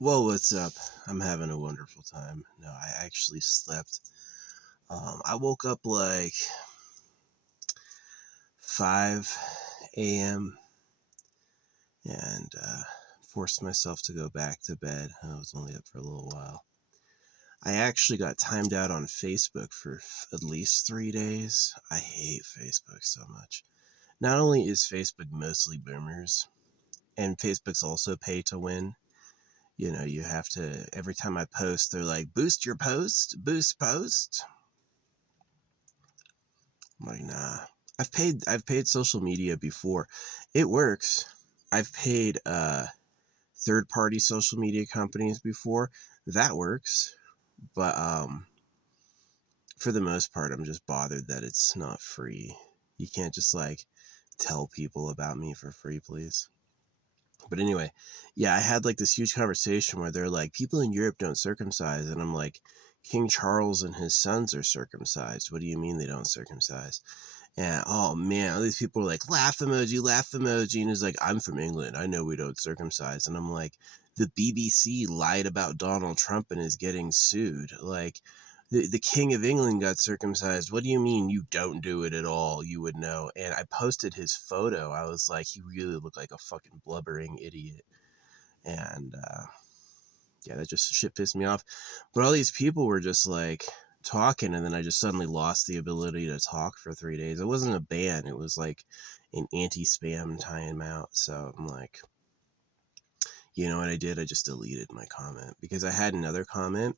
Whoa, what's up? I'm having a wonderful time. No, I actually slept. I woke up like 5 a.m. and forced myself to go back to bed. I was only up for a little while. I actually got timed out on Facebook for at least 3 days. I hate Facebook so much. Not only is Facebook mostly boomers, and Facebook's also pay to win. You know, you have to, every time I post, they're like, boost your post, boost post. I'm like, nah. I've paid social media before. It works. I've paid third party social media companies before. That works. But for the most part, I'm just bothered that it's not free. You can't just like tell people about me for free, please. But anyway, yeah, I had like this huge conversation where they're like, people in Europe don't circumcise. And I'm like, King Charles and his sons are circumcised. What do you mean they don't circumcise? And oh man, all these people are like, laugh emoji, laugh emoji. And he's like, I'm from England. I know we don't circumcise. And I'm like, the BBC lied about Donald Trump and is getting sued. Like, the King of England got circumcised. What do you mean you don't do it at all? You would know. And I posted his photo. I was like, he really looked like a fucking blubbering idiot. And yeah, that just shit pissed me off. But all these people were just like talking, and then I just suddenly lost the ability to talk for 3 days. It wasn't a ban, it was like an anti-spam timeout. So I'm like, you know what I did? I just deleted my comment because I had another comment,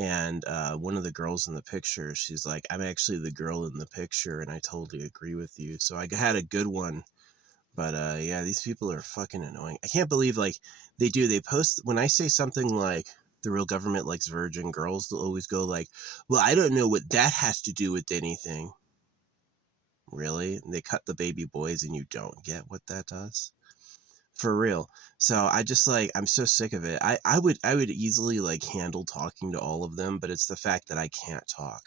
and one of the girls in the picture, she's like, I'm actually the girl in the picture, and I totally agree with you. So I had a good one. But yeah, these people are fucking annoying. I can't believe like they post when I say something like the real government likes virgin girls, they'll always go like, well, I don't know what that has to do with anything. Really? They cut the baby boys and you don't get what that does? For real. So I just like I'm so sick of it. I would easily like handle talking to all of them, but it's the fact that I can't talk.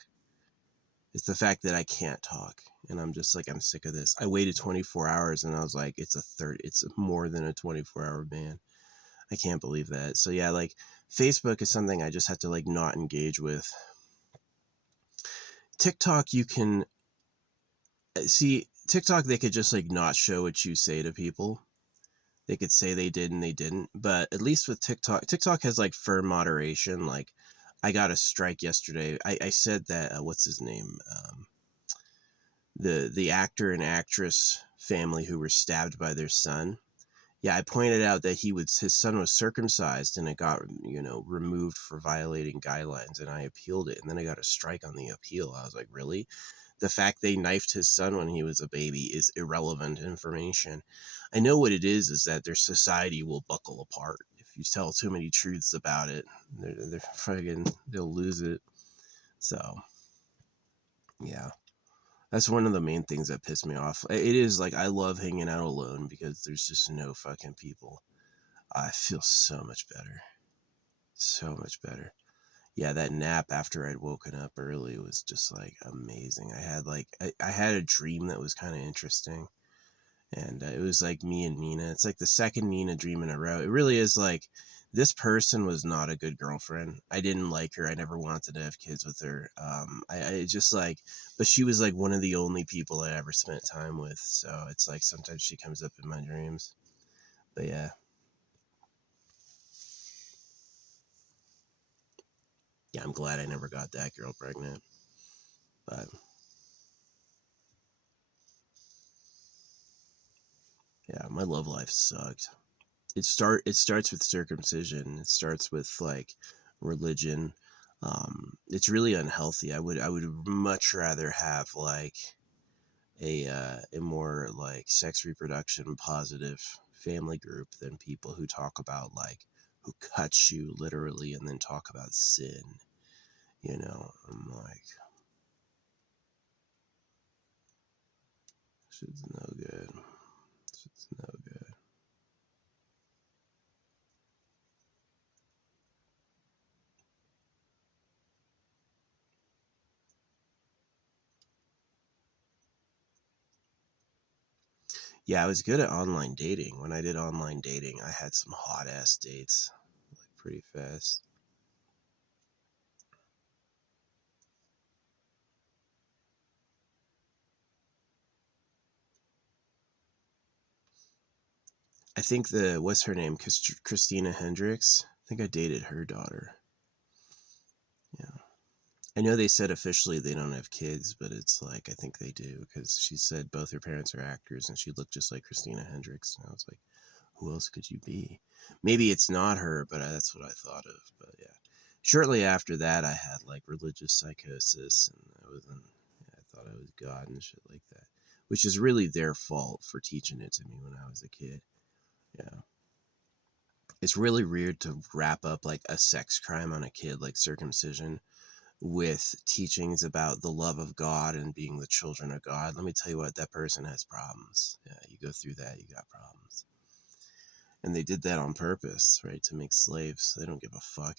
It's the fact that I can't talk. And I'm just like, I'm sick of this. I waited 24 hours and I was like, it's more than a 24-hour ban. I can't believe that. So yeah, like Facebook is something I just have to like not engage with. TikTok, you can see TikTok, they could just like not show what you say to people. They could say they did and they didn't. But at least with TikTok has like firm moderation. Like I got a strike yesterday. I said that, what's his name? The actor and actress family who were stabbed by their son. Yeah, I pointed out that his son was circumcised and it got, removed for violating guidelines, and I appealed it, and then I got a strike on the appeal. I was like, really? The fact they knifed his son when he was a baby is irrelevant information. I know what it is that their society will buckle apart if you tell too many truths about it. They'll lose it. So yeah. That's one of the main things that piss me off. It is like I love hanging out alone because there's just no fucking people. I feel so much better. So much better. Yeah, that nap after I'd woken up early was just like amazing. I had a dream that was kind of interesting. And it was like me and Nina. It's like the second Nina dream in a row. It really is like this person was not a good girlfriend. I didn't like her. I never wanted to have kids with her. I just like, but she was like one of the only people I ever spent time with. So it's like sometimes she comes up in my dreams. But yeah, yeah, I'm glad I never got that girl pregnant. But yeah, my love life sucked. It starts with circumcision. It starts with like religion. It's really unhealthy. I would much rather have like a more like sex reproduction positive family group than people who talk about like who cuts you literally and then talk about sin. I'm like, shit's no good. Shit's no good. Yeah, I was good at online dating. When I did online dating, I had some hot ass dates. pretty fast. I think what's her name? Christina Hendricks. I think I dated her daughter. Yeah. I know they said officially they don't have kids, but it's like, I think they do, because she said both her parents are actors and she looked just like Christina Hendricks. And I was like, who else could you be? Maybe it's not her, but that's what I thought of. But yeah. Shortly after that, I had like religious psychosis, and I thought I was God and shit like that, which is really their fault for teaching it to me when I was a kid. Yeah. It's really weird to wrap up like a sex crime on a kid like circumcision with teachings about the love of God and being the children of God. Let me tell you what, that person has problems. Yeah, you go through that, you got problems. And they did that on purpose, right? To make slaves. They don't give a fuck.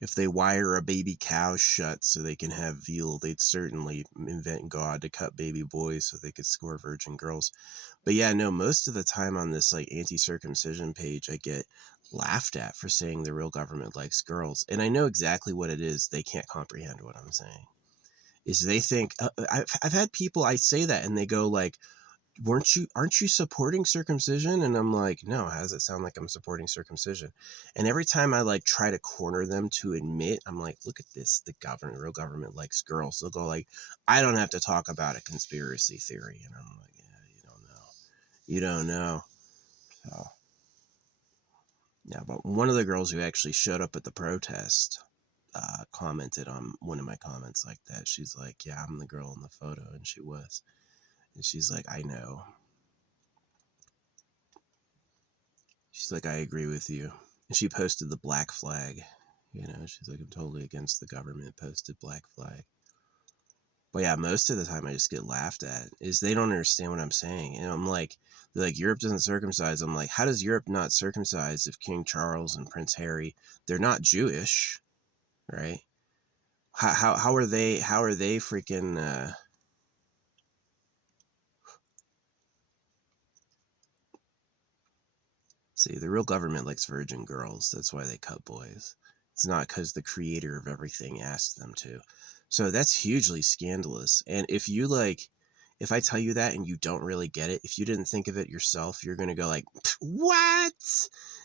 If they wire a baby cow shut so they can have veal, they'd certainly invent God to cut baby boys so they could score virgin girls. But yeah, no, most of the time on this like anti-circumcision page, I get laughed at for saying the real government likes girls. And I know exactly what it is. They can't comprehend what I'm saying. Is they think, I've had people, I say that and they go like, aren't you supporting circumcision? And I'm like, no, how does it sound like I'm supporting circumcision? And every time I like try to corner them to admit, I'm like, look at this, real government likes girls. They'll go like, I don't have to talk about a conspiracy theory. And I'm like, yeah, you don't know. So yeah, but one of the girls who actually showed up at the protest commented on one of my comments like that. She's like, yeah, I'm the girl in the photo. And she was. And she's like, I know. She's like, I agree with you. And she posted the black flag. You know, she's like, I'm totally against the government, posted black flag. But yeah, most of the time I just get laughed at is they don't understand what I'm saying. And I'm like, they're like, Europe doesn't circumcise. I'm like, how does Europe not circumcise if King Charles and Prince Harry, they're not Jewish, right? How are they freaking see, the real government likes virgin girls. That's why they cut boys. It's not because the creator of everything asked them to. So that's hugely scandalous. And if I tell you that and you don't really get it, if you didn't think of it yourself, you're going to go like, what?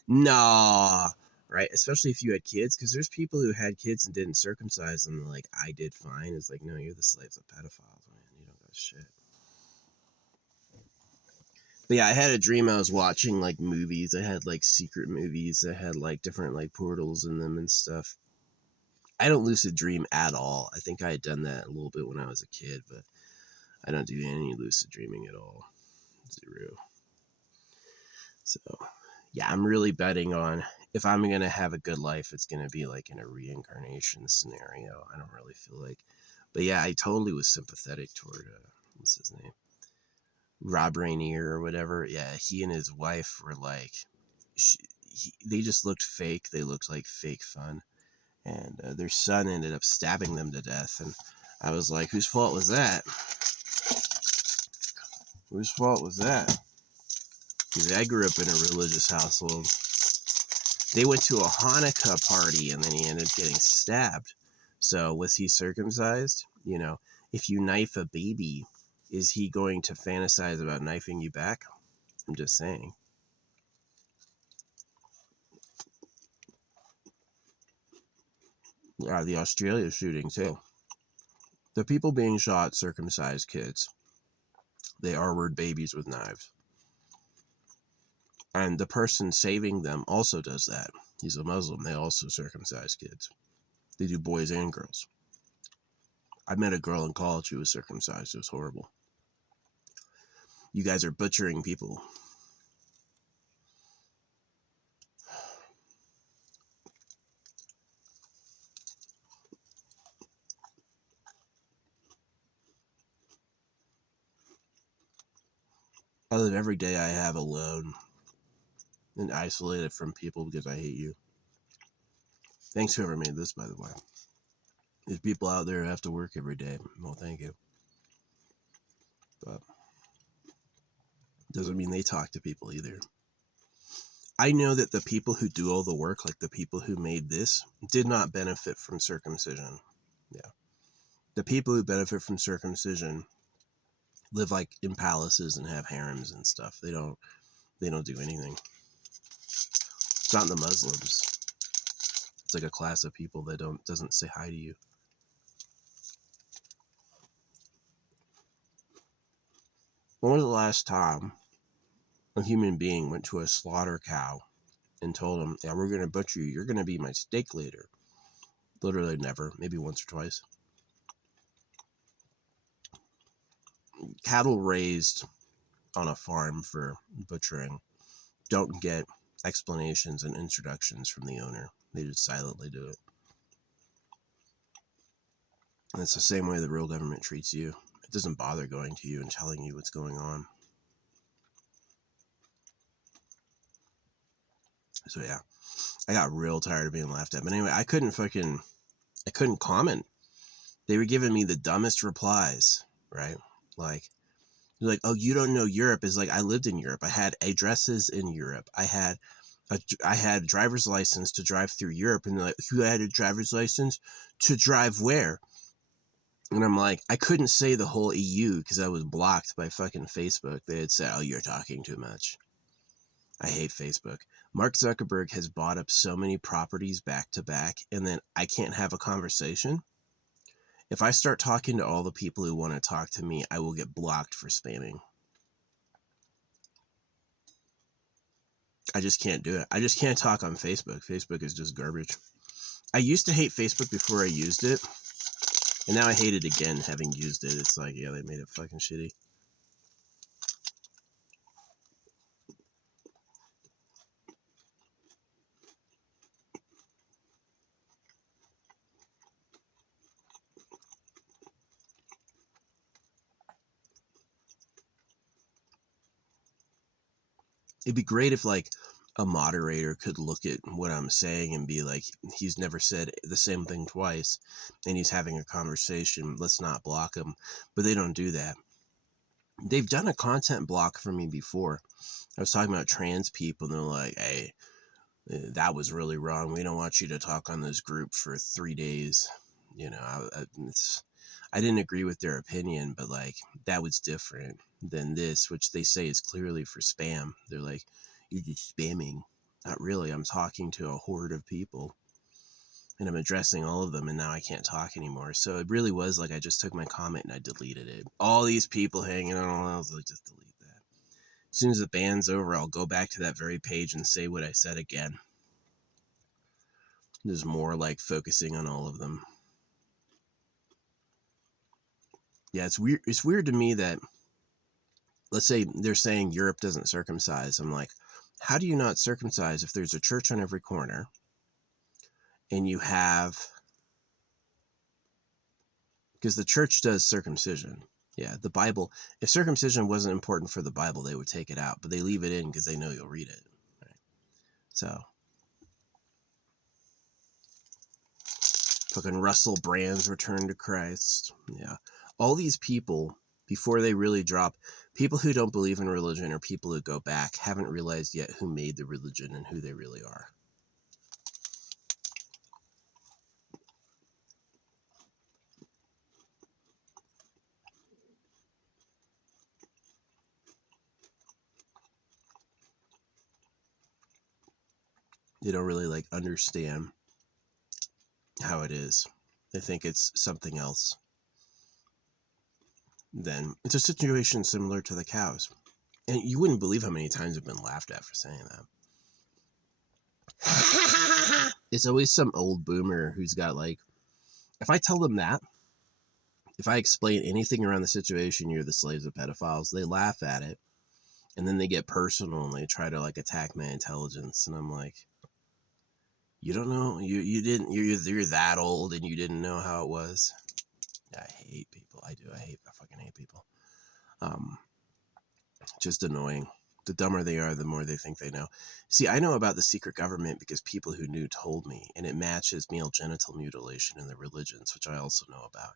Nah. Right? Especially if you had kids, because there's people who had kids and didn't circumcise them. Like, I did fine. It's like, no, you're the slaves of pedophiles, man. You don't got shit. But yeah, I had a dream I was watching like movies. I had like secret movies that had like different like portals in them and stuff. I don't lucid dream at all. I think I had done that a little bit when I was a kid, but I don't do any lucid dreaming at all. Zero. So yeah, I'm really betting on if I'm going to have a good life, it's going to be like in a reincarnation scenario. I don't really feel like, but yeah, I totally was sympathetic toward, what's his name? Rob Rainier or whatever. Yeah, he and his wife were like, they just looked fake. They looked like fake fun. And their son ended up stabbing them to death. And I was like, whose fault was that? Whose fault was that? Because I grew up in a religious household. They went to a Hanukkah party and then he ended up getting stabbed. So was he circumcised? You know, if you knife a baby, is he going to fantasize about knifing you back? I'm just saying. Yeah, the Australia shooting too. The people being shot, circumcised kids. They R-word babies with knives. And the person saving them also does that. He's a Muslim. They also circumcise kids. They do boys and girls. I met a girl in college who was circumcised. It was horrible. You guys are butchering people. I live every day I have alone and isolated from people because I hate you. Thanks whoever made this, by the way. There's people out there who have to work every day. Well, thank you. But doesn't mean they talk to people either. I know that the people who do all the work, like the people who made this, did not benefit from circumcision. Yeah. The people who benefit from circumcision live like in palaces and have harems and stuff. They don't do anything. It's not the Muslims. It's like a class of people that doesn't say hi to you. When was the last time a human being went to a slaughter cow and told him, yeah, we're going to butcher you. You're going to be my steak later? Literally never. Maybe once or twice. Cattle raised on a farm for butchering don't get explanations and introductions from the owner. They just silently do it. And it's the same way the real government treats you. It doesn't bother going to you and telling you what's going on. So yeah, I got real tired of being laughed at. But anyway, I couldn't comment. They were giving me the dumbest replies, right? Like, you're like, oh, you don't know Europe. Is like, I lived in Europe. I had addresses in Europe. I had a driver's license to drive through Europe. And they're like, you had a driver's license to drive where? And I'm like, I couldn't say the whole EU because I was blocked by fucking Facebook. They had said, oh, you're talking too much. I hate Facebook. Mark Zuckerberg has bought up so many properties back to back, and then I can't have a conversation. If I start talking to all the people who want to talk to me, I will get blocked for spamming. I just can't do it. I just can't talk on Facebook. Facebook is just garbage. I used to hate Facebook before I used it, and now I hate it again having used it. It's like, yeah, they made it fucking shitty. It'd be great if like a moderator could look at what I'm saying and be like, he's never said the same thing twice and he's having a conversation. Let's not block him. But they don't do that. They've done a content block for me before. I was talking about trans people and they're like, hey, that was really wrong. We don't want you to talk on this group for 3 days. You know, I didn't agree with their opinion, but like that was different than this, which they say is clearly for spam. They're like, you're just spamming. Not really. I'm talking to a horde of people and I'm addressing all of them, and now I can't talk anymore. So it really was like I just took my comment and I deleted it. All these people hanging on, I was like, just delete that. As soon as the ban's over, I'll go back to that very page and say what I said again. There's more like focusing on all of them. Yeah, it's weird. It's weird to me that, let's say they're saying Europe doesn't circumcise. I'm like, how do you not circumcise if there's a church on every corner and you have, because the church does circumcision. Yeah, the Bible, if circumcision wasn't important for the Bible, they would take it out, but they leave it in because they know you'll read it. Right? So, fucking Russell Brand's Return to Christ. Yeah. All these people, before they really drop, people who don't believe in religion or people who go back haven't realized yet who made the religion and who they really are. They don't really like understand how it is. They think it's something else. Then it's a situation similar to the cows. And you wouldn't believe how many times I've been laughed at for saying that. It's always some old boomer who's got like, if I tell them that, if I explain anything around the situation, you're the slaves of pedophiles, they laugh at it. And then they get personal and they try to like attack my intelligence. And I'm like, you don't know, you're that old and you didn't know how it was. I hate people. I fucking hate people. Just annoying. The dumber they are, the more they think they know. See, I know about the secret government because people who knew told me, and it matches male genital mutilation in the religions, which I also know about.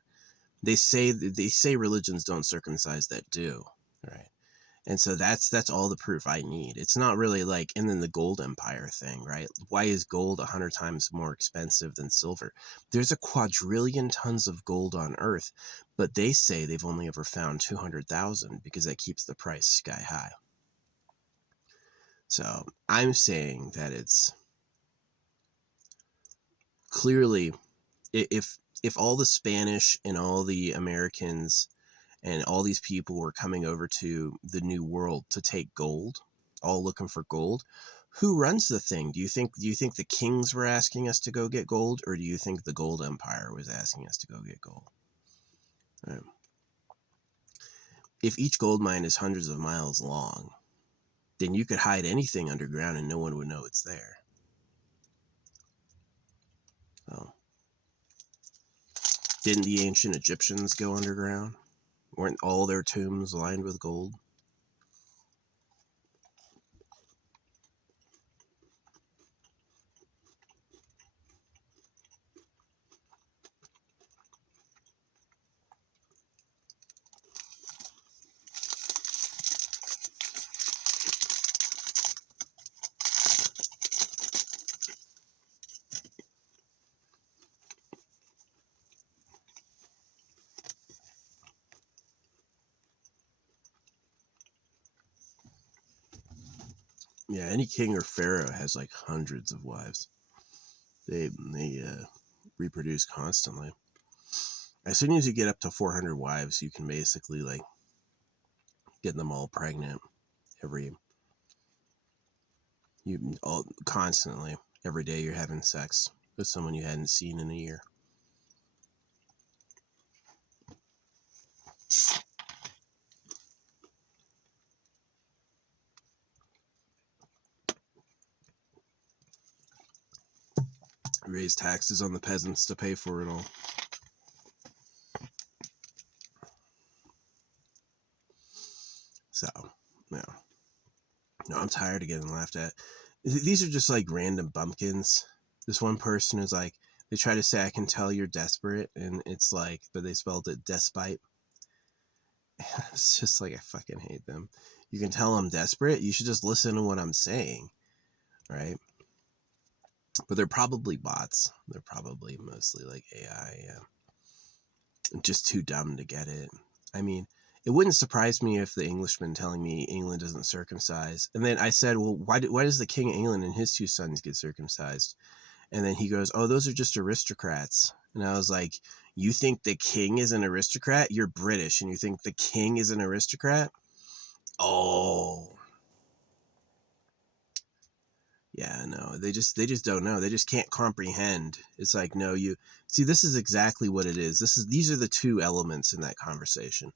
They say religions don't circumcise that do, right? And so that's all the proof I need. It's not really like, and then the gold empire thing, right? Why is gold 100 times more expensive than silver? There's a quadrillion tons of gold on Earth, but they say they've only ever found 200,000 because that keeps the price sky high. So I'm saying that it's clearly, if all the Spanish and all the Americans and all these people were coming over to the New World to take gold, all looking for gold, who runs the thing? Do you think the kings were asking us to go get gold, or do you think the gold empire was asking us to go get gold? Right. If each gold mine is hundreds of miles long, then you could hide anything underground and no one would know it's there. Oh. Didn't the ancient Egyptians go underground? Weren't all their tombs lined with gold? Yeah, any king or pharaoh has like hundreds of wives. They reproduce constantly. As soon as you get up to 400 wives, you can basically like get them all pregnant all constantly. Every day you're having sex with someone you hadn't seen in a year. Raise taxes on the peasants to pay for it all. So, no, I'm tired of getting laughed at. These are just like random bumpkins. This one person is like, they try to say, I can tell you're desperate, and it's like, but they spelled it despite. It's just like, I fucking hate them. You can tell I'm desperate. You should just listen to what I'm saying, right? But they're probably bots. They're probably mostly like AI. Just too dumb to get it. I mean, it wouldn't surprise me if the Englishman telling me England doesn't circumcise. And then I said, well, why does the King of England and his two sons get circumcised? And then he goes, oh, those are just aristocrats. And I was like, you think the king is an aristocrat? You're British, and you think the king is an aristocrat? Oh. Yeah, no, they just don't know. They just can't comprehend. It's like, no, you see, this is exactly what it is. These are the two elements in that conversation.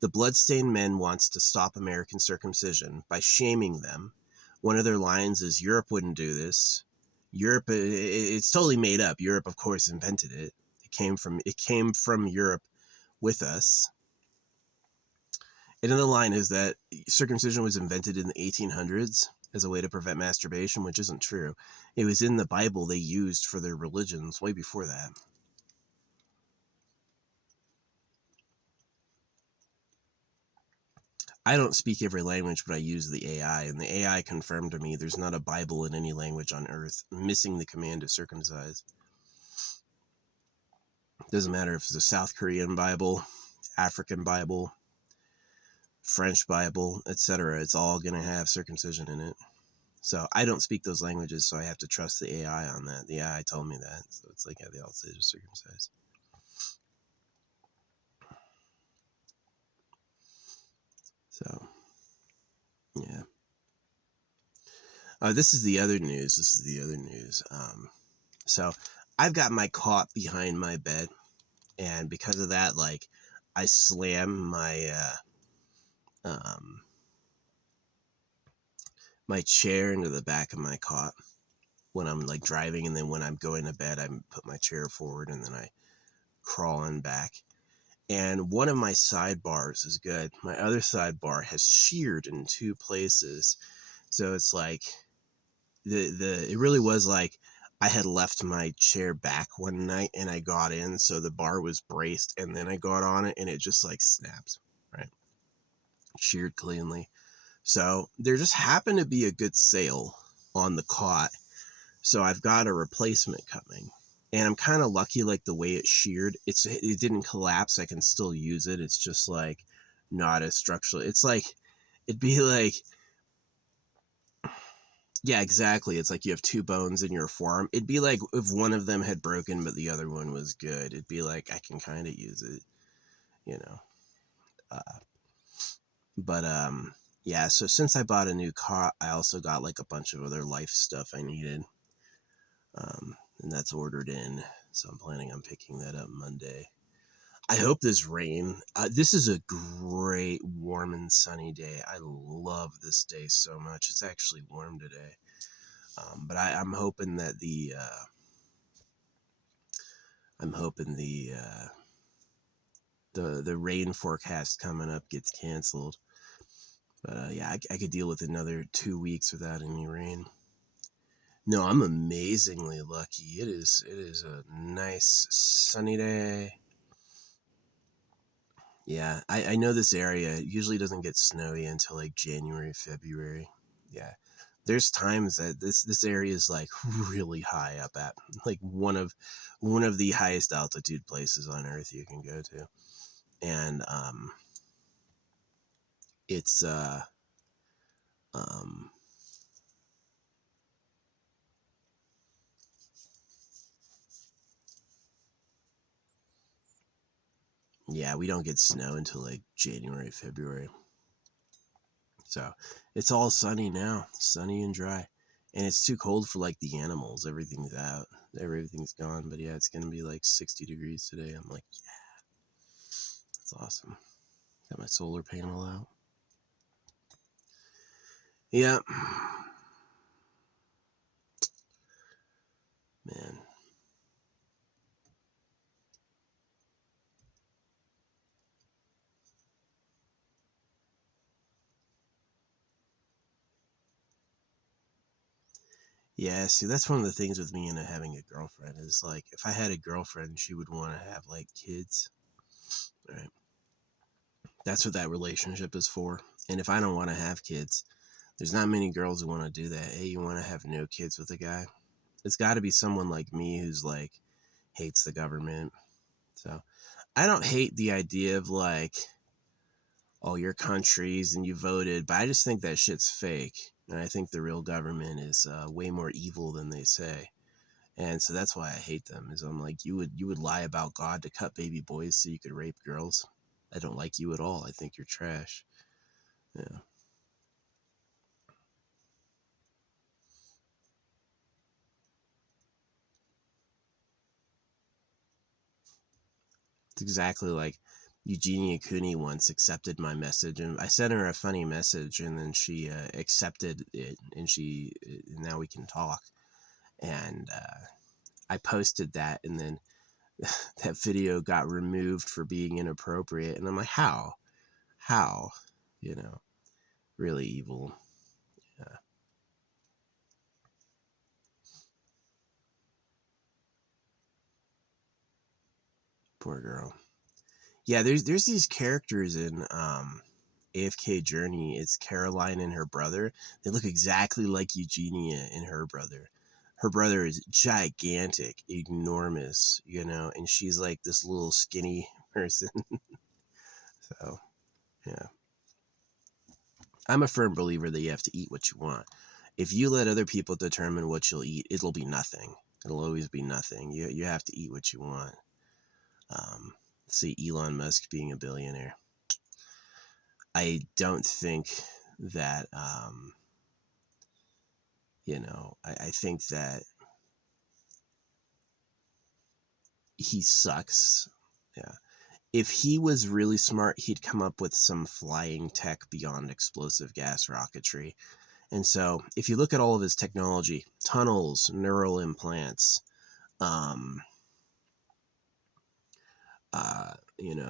The bloodstained men wants to stop American circumcision by shaming them. One of their lines is, Europe wouldn't do this. Europe, it's totally made up. Europe, of course, invented it. It came from Europe with us. Another line is that circumcision was invented in the 1800s as a way to prevent masturbation, which isn't true. It was in the Bible they used for their religions way before that. I don't speak every language, but I use the AI, and the AI confirmed to me there's not a Bible in any language on earth missing the command to circumcise. Doesn't matter if it's a South Korean Bible, African Bible, French Bible, etc. It's all going to have circumcision in it. So I don't speak those languages, so I have to trust the AI on that. The AI told me that. So it's like, yeah, they all say they're circumcised. So, yeah. This is the other news. So I've got my cot behind my bed, and because of that, like, I slam my chair into the back of my cot when I'm like driving, and then when I'm going to bed, I put my chair forward and then I crawl on back. And one of my sidebars is good. My other sidebar has sheared in two places, so it's like it really was like I had left my chair back one night and I got in, so the bar was braced, and then I got on it and it just like snapped, right? Sheared cleanly. So there just happened to be a good sale on the cot. So I've got a replacement coming. And I'm kind of lucky, like the way it's sheared. It didn't collapse. I can still use it. It's just like not as structural. It's like it'd be like, yeah, exactly. It's like you have two bones in your forearm. It'd be like if one of them had broken, but the other one was good. It'd be like I can kind of use it, you know. Uh, but yeah. So since I bought a new car, I also got like a bunch of other life stuff I needed, and that's ordered in. So I'm planning on picking that up Monday. I hope this rain. This is a great, warm and sunny day. I love this day so much. It's actually warm today. But I'm hoping that the rain forecast coming up gets canceled. But yeah, I could deal with another 2 weeks without any rain. No, I'm amazingly lucky. It is a nice sunny day. Yeah, I know this area usually doesn't get snowy until like January, February. Yeah. There's times that this area is like really high up at like one of the highest altitude places on earth you can go to. And it's um yeah, we don't get snow until like January, February. So it's all sunny now, sunny and dry. And it's too cold for like the animals. Everything's out. Everything's gone. But yeah, it's gonna be like 60 degrees today. I'm like, that's awesome. Got my solar panel out. Yeah. Man. Yeah, see, that's one of the things with me and having a girlfriend is like, if I had a girlfriend, she would want to have like kids. Right. That's what that relationship is for. And if I don't want to have kids, there's not many girls who want to do that. Hey, you want to have no kids with a guy? It's got to be someone like me who's like hates the government. So I don't hate the idea of like, oh, your countries and you voted, but I just think that shit's fake. And I think the real government is way more evil than they say. And so that's why I hate them. Is I'm like, you would lie about God to cut baby boys so you could rape girls. I don't like you at all. I think you're trash. Yeah. It's exactly like Eugenia Cooney once accepted my message, and I sent her a funny message, and then she accepted it, and now we can talk. And I posted that, and then that video got removed for being inappropriate, and I'm like, how, you know, really evil. Yeah, poor girl. Yeah, there's these characters in AFK Journey. It's Caroline and her brother. They look exactly like Eugenia and her brother. Her brother is gigantic, enormous, and she's like this little skinny person. So, yeah. I'm a firm believer that you have to eat what you want. If you let other people determine what you'll eat, it'll be nothing. It'll always be nothing. You have to eat what you want. Um, see Elon Musk being a billionaire. I don't think that I think that he sucks. Yeah. If he was really smart, he'd come up with some flying tech beyond explosive gas rocketry. And so, if you look at all of his technology, tunnels, neural implants, um,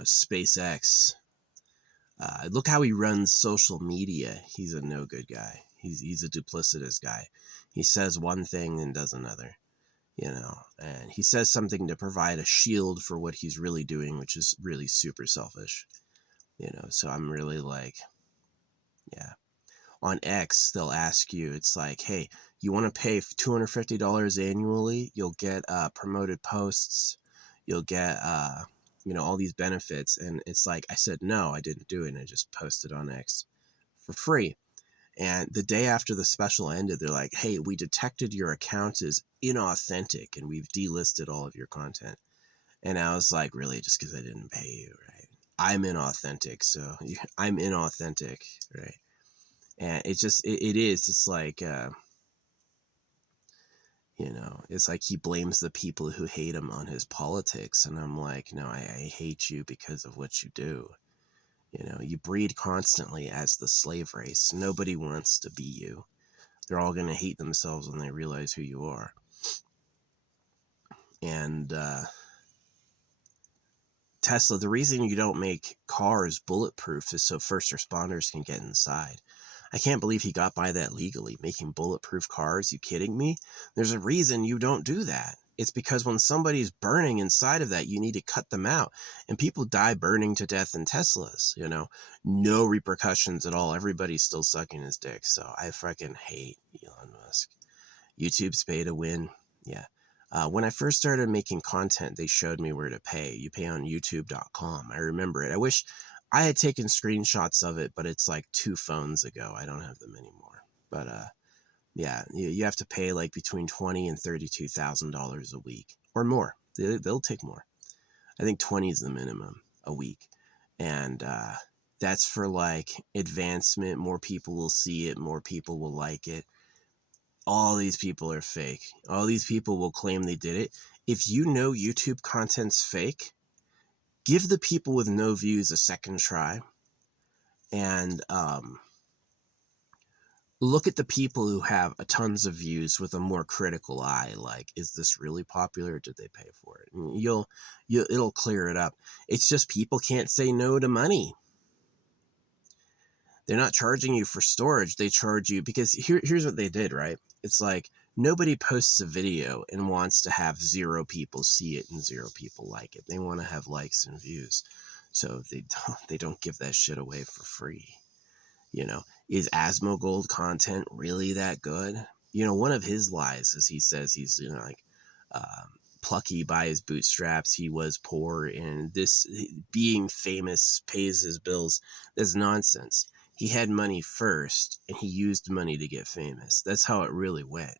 SpaceX, look how he runs social media. He's a no good guy. He's a duplicitous guy. He says one thing and does another. And he says something to provide a shield for what he's really doing, which is really super selfish. So I'm really like, yeah. on X, they'll ask you, it's like, hey, you want to pay $250 annually, you'll get promoted posts, you'll get all these benefits. And it's like, I said no, I didn't do it, and I just posted on X for free. And the day after the special ended, they're like, hey, we detected your account is inauthentic and we've delisted all of your content. And I was like, really? Just because I didn't pay you, right? I'm inauthentic, so I'm inauthentic, right? And it is. It's like, it's like he blames the people who hate him on his politics. And I'm like, no, I hate you because of what you do. You breed constantly as the slave race. Nobody wants to be you. They're all going to hate themselves when they realize who you are. And Tesla, the reason you don't make cars bulletproof is so first responders can get inside. I can't believe he got by that legally, making bulletproof cars. You kidding me? There's a reason you don't do that. It's because when somebody's burning inside of that, you need to cut them out. And people die burning to death in Teslas, no repercussions at all. Everybody's still sucking his dick. So I fucking hate Elon Musk. YouTube's pay to win. Yeah. When I first started making content, they showed me where to pay. You pay on youtube.com. I remember it. I wish I had taken screenshots of it, but it's like 2 phones ago. I don't have them anymore. But yeah, you have to pay like between $20,000 and $32,000 a week or more. They'll take more. I think 20 is the minimum a week. And that's for like advancement. More people will see it. More people will like it. All these people are fake. All these people will claim they did it. If you know YouTube content's fake, give the people with no views a second try. And look at the people who have tons of views with a more critical eye. Like, is this really popular? Or did they pay for it? And it'll clear it up. It's just people can't say no to money. They're not charging you for storage. They charge you because here's what they did, right? It's like nobody posts a video and wants to have 0 people see it and 0 people like it. They want to have likes and views. So they don't give that shit away for free. Is Asmongold content really that good? One of his lies is he says he's, plucky by his bootstraps. He was poor, and this being famous pays his bills. That's nonsense. He had money first, and he used money to get famous. That's how it really went.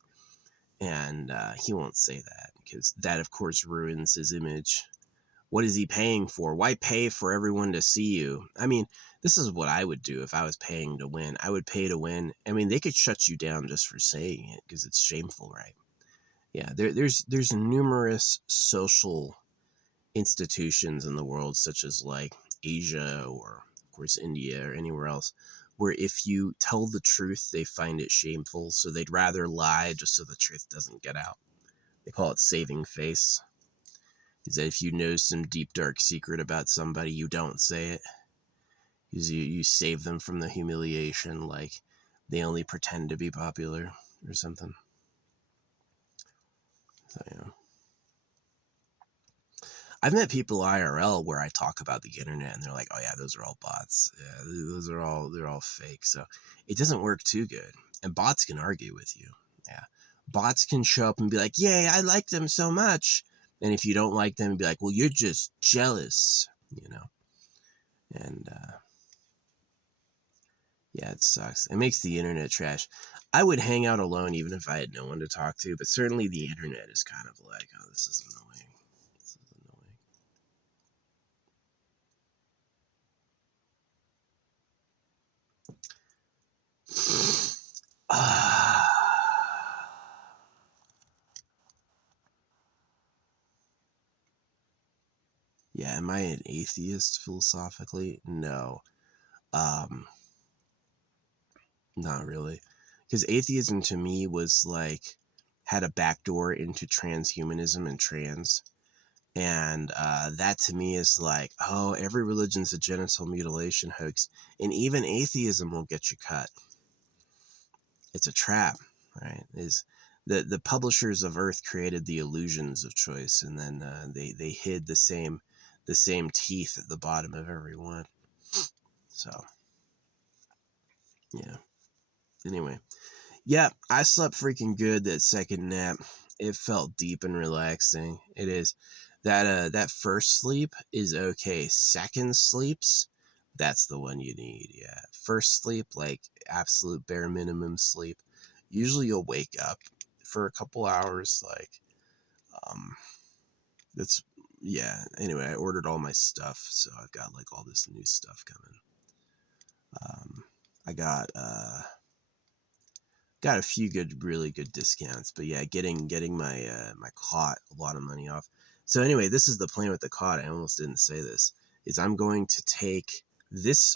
And he won't say that because that, of course, ruins his image. What is he paying for? Why pay for everyone to see you? I mean, this is what I would do if I was paying to win. I would pay to win. I mean, they could shut you down just for saying it because it's shameful, right? Yeah, there's numerous social institutions in the world, such as like Asia or, of course, India or anywhere else, where if you tell the truth, they find it shameful. So they'd rather lie just so the truth doesn't get out. They call it saving face. Is that if you know some deep, dark secret about somebody, you don't say it. Because you save them from the humiliation, like they only pretend to be popular or something. So, I've met people IRL where I talk about the internet and they're like, oh yeah, those are all bots. Yeah, they're all fake. So it doesn't work too good. And bots can argue with you. Yeah. Bots can show up and be like, yay, I like them so much. And if you don't like them, be like, well, you're just jealous, And yeah, it sucks. It makes the internet trash. I would hang out alone even if I had no one to talk to, but certainly the internet is kind of like, oh, this is annoying. This is annoying. Yeah, am I an atheist philosophically? No. Not really. Because atheism to me was like, had a backdoor into transhumanism and trans. And that to me is like, oh, every religion's a genital mutilation hoax. And even atheism will get you cut. It's a trap, right? Is the publishers of Earth created the illusions of choice, and then they hid the same teeth at the bottom of every one. So, yeah. Anyway, yeah, I slept freaking good that second nap. It felt deep and relaxing. It is. That first sleep is okay. Second sleeps, that's the one you need. Yeah. First sleep, like absolute bare minimum sleep. Usually you'll wake up for a couple hours, like um that's yeah. Anyway, I ordered all my stuff, so I've got like all this new stuff coming. I got a few really good discounts, but yeah, getting my my cot a lot of money off. So anyway, this is the plan with the cot. I almost didn't say this. Is I'm going to take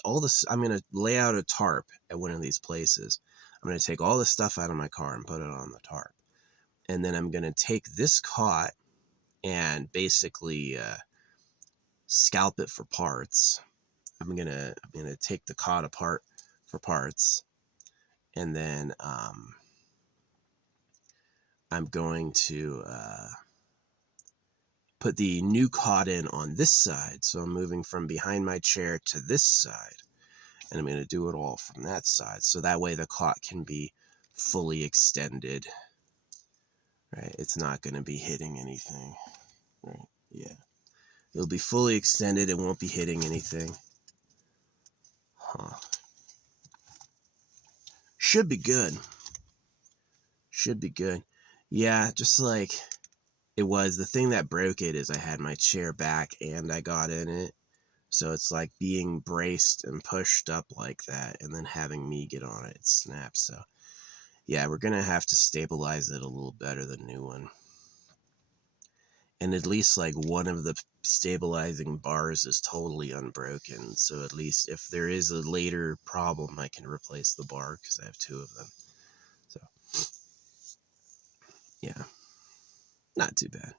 all this. I'm going to lay out a tarp at one of these places. I'm going to take all the stuff out of my car and put it on the tarp, and then I'm going to take this cot and basically scalp it for parts. I'm gonna take the cot apart for parts, and then I'm going to put the new cot in on this side. So I'm moving from behind my chair to this side, and I'm going to do it all from that side. So that way the cot can be fully extended, right? It's not going to be hitting anything, right? Yeah. It'll be fully extended. It won't be hitting anything. Huh. Should be good. Should be good. Yeah, just like it was. The thing that broke it is I had my chair back and I got in it. So it's like being braced and pushed up like that and then having me get on it. It snaps. So yeah, we're going to have to stabilize it a little better than the new one. And at least like one of the stabilizing bars is totally unbroken. So at least if there is a later problem, I can replace the bar because I have two of them. So yeah, not too bad.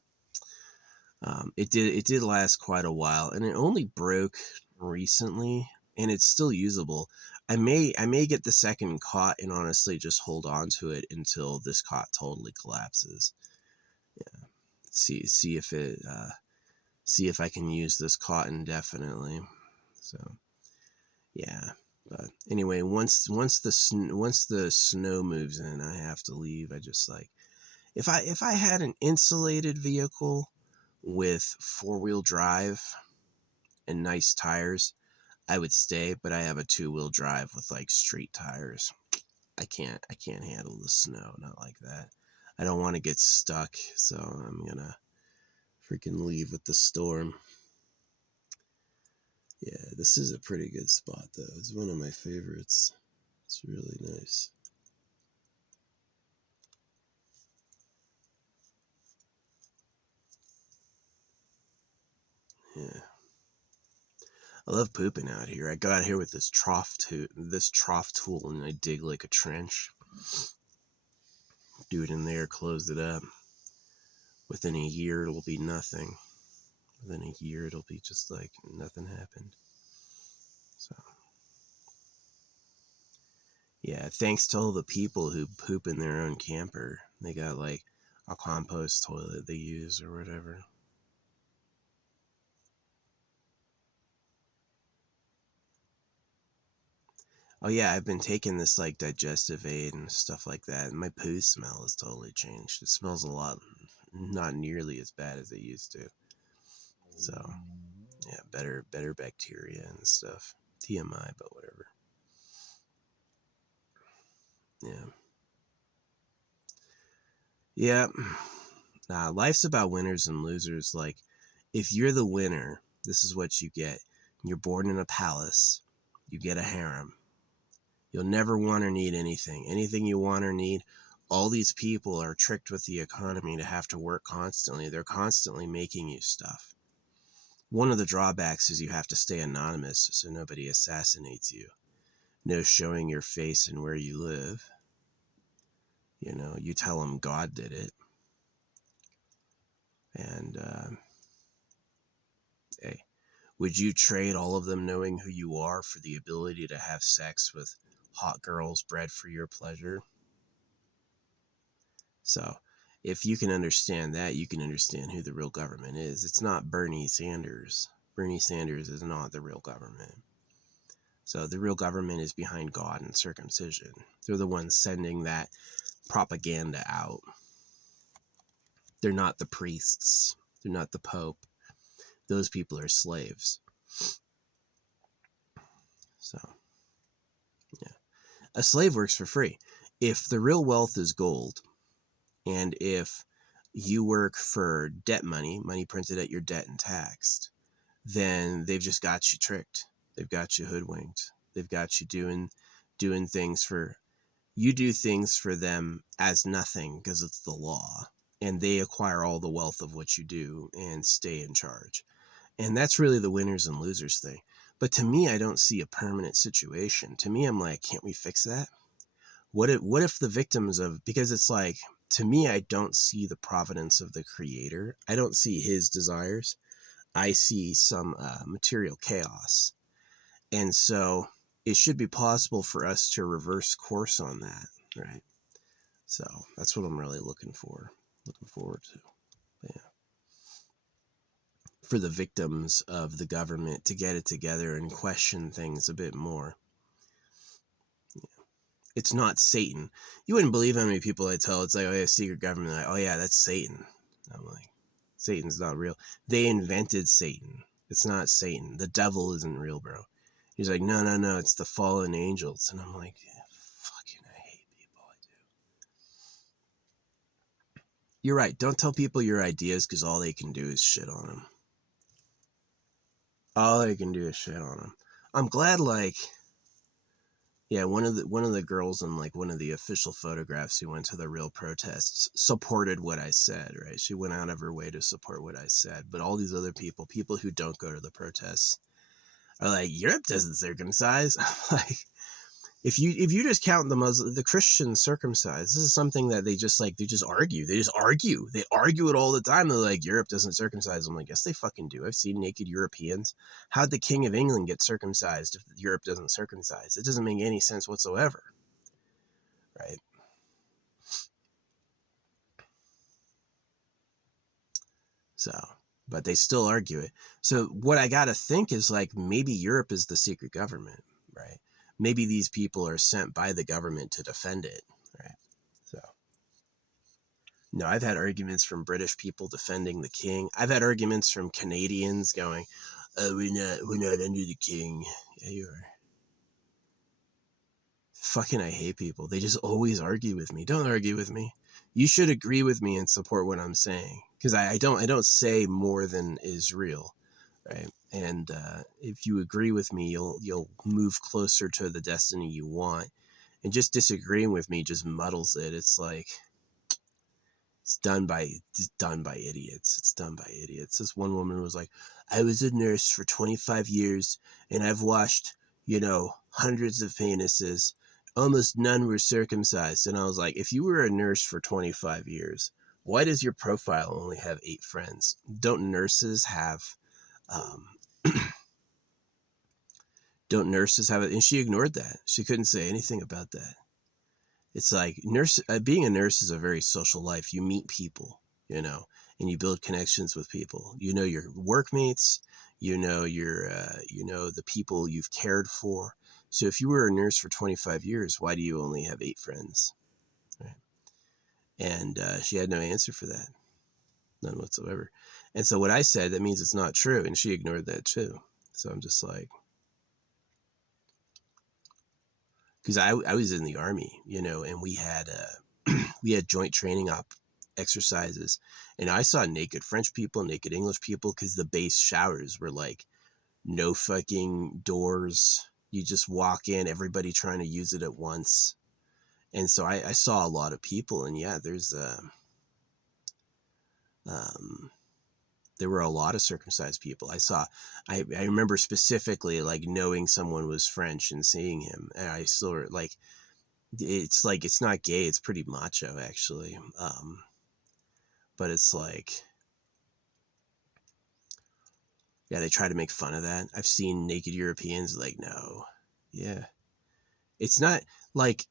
It did last quite a while, and it only broke recently, and it's still usable. I may get the second cot and honestly just hold on to it until this cot totally collapses. Yeah, see if it see if I can use this cot indefinitely. So yeah, but anyway, once the snow moves in, I have to leave. I just like if I had an insulated vehicle with four-wheel drive and nice tires, I would stay, but I have a two-wheel drive with like street tires. I can't handle the snow, not like that. I don't want to get stuck, so I'm gonna freaking leave with the storm. Yeah, this is a pretty good spot though. It's one of my favorites. It's really nice. Yeah. I love pooping out here. I go out here with this trough tool and I dig like a trench. Do it in there, close it up. Within a year it'll be nothing. Within a year it'll be just like nothing happened. So yeah, thanks to all the people who poop in their own camper. They got like a compost toilet they use or whatever. Oh yeah, I've been taking this like digestive aid and stuff like that. And my poo smell has totally changed. It smells a lot, not nearly as bad as it used to. So yeah, better bacteria and stuff. TMI, but whatever. Yeah. Yeah. Nah, life's about winners and losers. Like, if you're the winner, this is what you get. You're born in a palace. You get a harem. You'll never want or need anything. Anything you want or need, all these people are tricked with the economy to have to work constantly. They're constantly making you stuff. One of the drawbacks is you have to stay anonymous so nobody assassinates you. No showing your face and where you live. You know, you tell them God did it. And, hey, would you trade all of them knowing who you are for the ability to have sex with hot girls bred for your pleasure? So, if you can understand that, you can understand who the real government is. It's not Bernie Sanders. Bernie Sanders is not the real government. So the real government is behind God and circumcision. They're the ones sending that propaganda out. They're not the priests. They're not the Pope. Those people are slaves. So, yeah. A slave works for free. If the real wealth is gold, and if you work for debt money, money printed at your debt and taxed, then they've just got you tricked. They've got you hoodwinked. They've got you doing things for, you do things for them as nothing because it's the law, and they acquire all the wealth of what you do and stay in charge. And that's really the winners and losers thing. But to me, I don't see a permanent situation. To me, I'm like, can't we fix that? What if the victims of, because it's like, to me, I don't see the providence of the creator. I don't see his desires. I see some material chaos. And so it should be possible for us to reverse course on that, right? So that's what I'm really looking forward to. But yeah. For the victims of the government to get it together and question things a bit more. It's not Satan. You wouldn't believe how many people I tell, it's like, oh yeah, secret government. Like, oh yeah, that's Satan. I'm like, Satan's not real. They invented Satan. It's not Satan. The devil isn't real, bro. He's like, no, it's the fallen angels. And I'm like, yeah, fucking, I hate people. I do. You're right. Don't tell people your ideas because all they can do is shit on them. All they can do is shit on them. I'm glad, like, yeah, one of the girls in like one of the official photographs who went to the real protests supported what I said, right? She went out of her way to support what I said. But all these other people who don't go to the protests, are like, Europe doesn't circumcise. I'm like, if you just count the Christians circumcised, this is something that they just argue. They argue it all the time. They're like, Europe doesn't circumcise. I'm like, yes, they fucking do. I've seen naked Europeans. How'd the King of England get circumcised if Europe doesn't circumcise? It doesn't make any sense whatsoever, right? So, but they still argue it. So what I got to think is like, maybe Europe is the secret government, right? Maybe these people are sent by the government to defend it, right? So, no, I've had arguments from British people defending the king. I've had arguments from Canadians going, we're not under the king. Yeah, you are. Fucking, I hate people. They just always argue with me. Don't argue with me. You should agree with me and support what I'm saying, because I don't say more than is real, right? And if you agree with me, you'll move closer to the destiny you want. And just disagreeing with me just muddles it. It's like, it's done by idiots. It's done by idiots. This one woman was like, I was a nurse for 25 years and I've washed, hundreds of penises. Almost none were circumcised. And I was like, if you were a nurse for 25 years, why does your profile only have 8 friends? Don't nurses have don't nurses have it? And she ignored that. She couldn't say anything about that. It's like being a nurse is a very social life. You meet people, and you build connections with people. You know your workmates, your the people you've cared for. So if you were a nurse for 25 years, why do you only have 8 friends? Right? And she had no answer for that. None whatsoever. And so what I said, that means it's not true. And she ignored that too. So I'm just like, because I was in the Army, and we had joint training exercises, and I saw naked French people, naked English people, because the base showers were like no fucking doors. You just walk in, everybody trying to use it at once. And so I saw a lot of people, and yeah, there were a lot of circumcised people. I remember specifically like knowing someone was French and seeing him, and I still like, it's not gay. It's pretty macho actually. But it's like, yeah, they try to make fun of that. I've seen naked Europeans like, no, yeah. It's not like,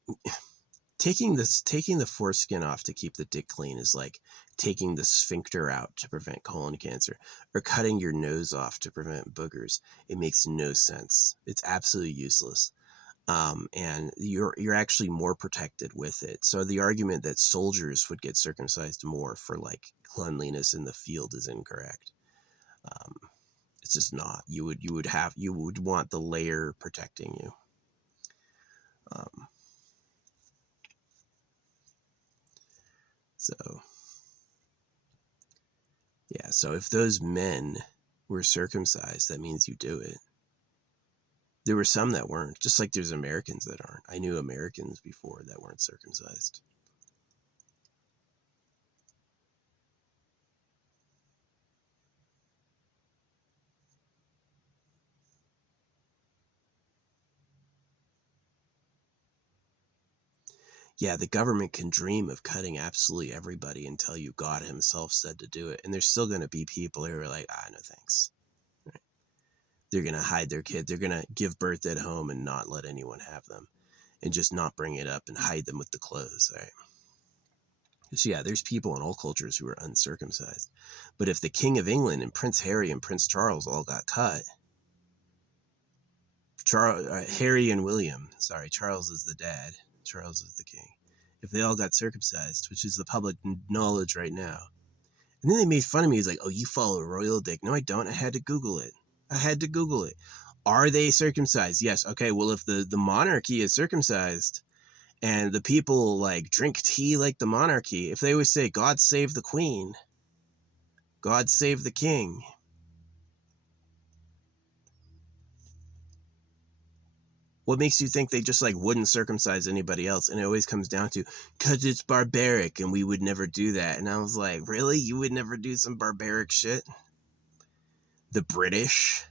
taking the foreskin off to keep the dick clean is like taking the sphincter out to prevent colon cancer, or cutting your nose off to prevent boogers. It makes no sense. It's absolutely useless. And you're actually more protected with it. So the argument that soldiers would get circumcised more for like cleanliness in the field is incorrect. Um, it's just not. You would want the layer protecting you. So yeah, so if those men were circumcised, that means you do it. There were some that weren't, just like there's Americans that aren't. I knew Americans before that weren't circumcised. Yeah, the government can dream of cutting absolutely everybody and tell you God himself said to do it. And there's still going to be people who are like, no thanks. Right? They're going to hide their kid. They're going to give birth at home and not let anyone have them, and just not bring it up and hide them with the clothes. Right? So yeah, there's people in all cultures who are uncircumcised. But if the King of England and Prince Harry and Prince Charles all got cut, Harry and William, sorry, Charles is the dad, Charles is the king. If they all got circumcised, which is the public knowledge right now, and then they made fun of me. He's like, "Oh, you follow royal dick?" No, I don't. I had to Google it. Are they circumcised? Yes. Okay. Well, if the monarchy is circumcised, and the people like drink tea like the monarchy, if they always say, "God save the queen," "God save the king," what makes you think they just like wouldn't circumcise anybody else? And it always comes down to, because it's barbaric and we would never do that. And I was like, really? You would never do some barbaric shit? The British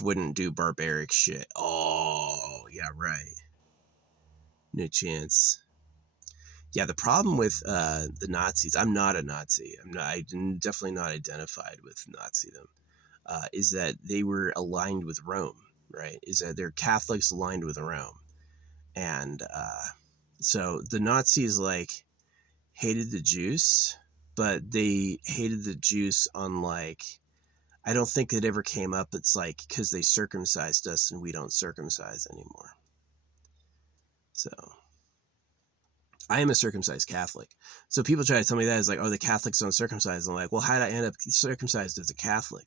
wouldn't do barbaric shit. Oh, yeah, right. No chance. Yeah, the problem with the Nazis, I'm not a Nazi. I'm definitely not identified with Nazism. Is that they were aligned with Rome, right? Is that they're Catholics aligned with Rome. And so the Nazis like hated the Jews, but they hated the Jews on like, I don't think it ever came up. It's like, because they circumcised us and we don't circumcise anymore. So I am a circumcised Catholic. So people try to tell me that, it's like, oh, the Catholics don't circumcise. I'm like, well, how did I end up circumcised as a Catholic?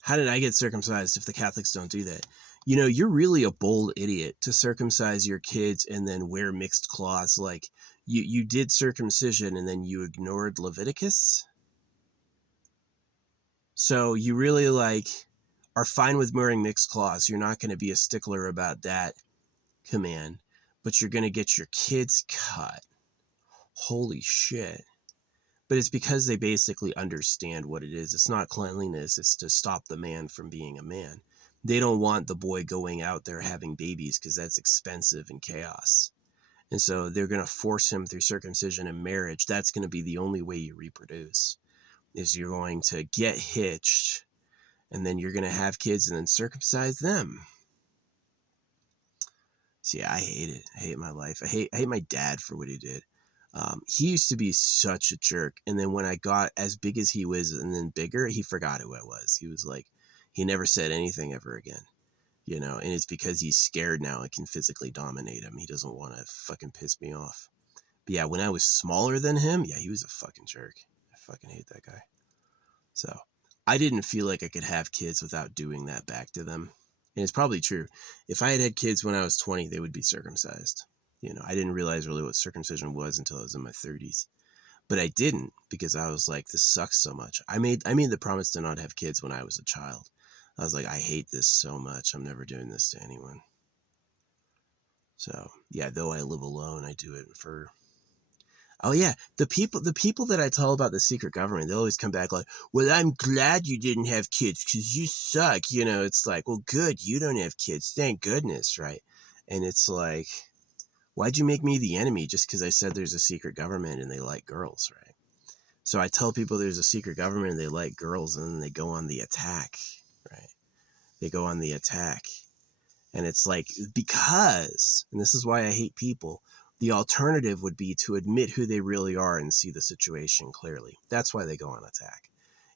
How did I get circumcised if the Catholics don't do that? You know, you're really a bold idiot to circumcise your kids and then wear mixed cloths. Like, you did circumcision and then you ignored Leviticus. So you really like are fine with wearing mixed cloths. You're not going to be a stickler about that command, but you're going to get your kids cut. Holy shit. But it's because they basically understand what it is. It's not cleanliness. It's to stop the man from being a man. They don't want the boy going out there having babies because that's expensive and chaos. And so they're going to force him through circumcision and marriage. That's going to be the only way you reproduce, is you're going to get hitched and then you're going to have kids and then circumcise them. See, I hate it. I hate my life. I hate my dad for what he did. He used to be such a jerk. And then when I got as big as he was and then bigger, he forgot who I was. He was like, he never said anything ever again, you know, and it's because he's scared now. I can physically dominate him. He doesn't want to fucking piss me off. But yeah, when I was smaller than him, yeah, he was a fucking jerk. I fucking hate that guy. So I didn't feel like I could have kids without doing that back to them. And it's probably true. If I had had kids when I was 20, they would be circumcised. You know, I didn't realize really what circumcision was until I was in my 30s. But I didn't, because I was like, this sucks so much. I made the promise to not have kids when I was a child. I was like, I hate this so much. I'm never doing this to anyone. So yeah, though I live alone, I do it for. Oh yeah, the people that I tell about the secret government, they always come back like, well, I'm glad you didn't have kids because you suck. You know, it's like, well, good, you don't have kids. Thank goodness, right? And it's like, why'd you make me the enemy just because I said there's a secret government and they like girls, right? So I tell people there's a secret government and they like girls, and then they go on the attack, right? They go on the attack. And it's like, because, and this is why I hate people, the alternative would be to admit who they really are and see the situation clearly. That's why they go on attack,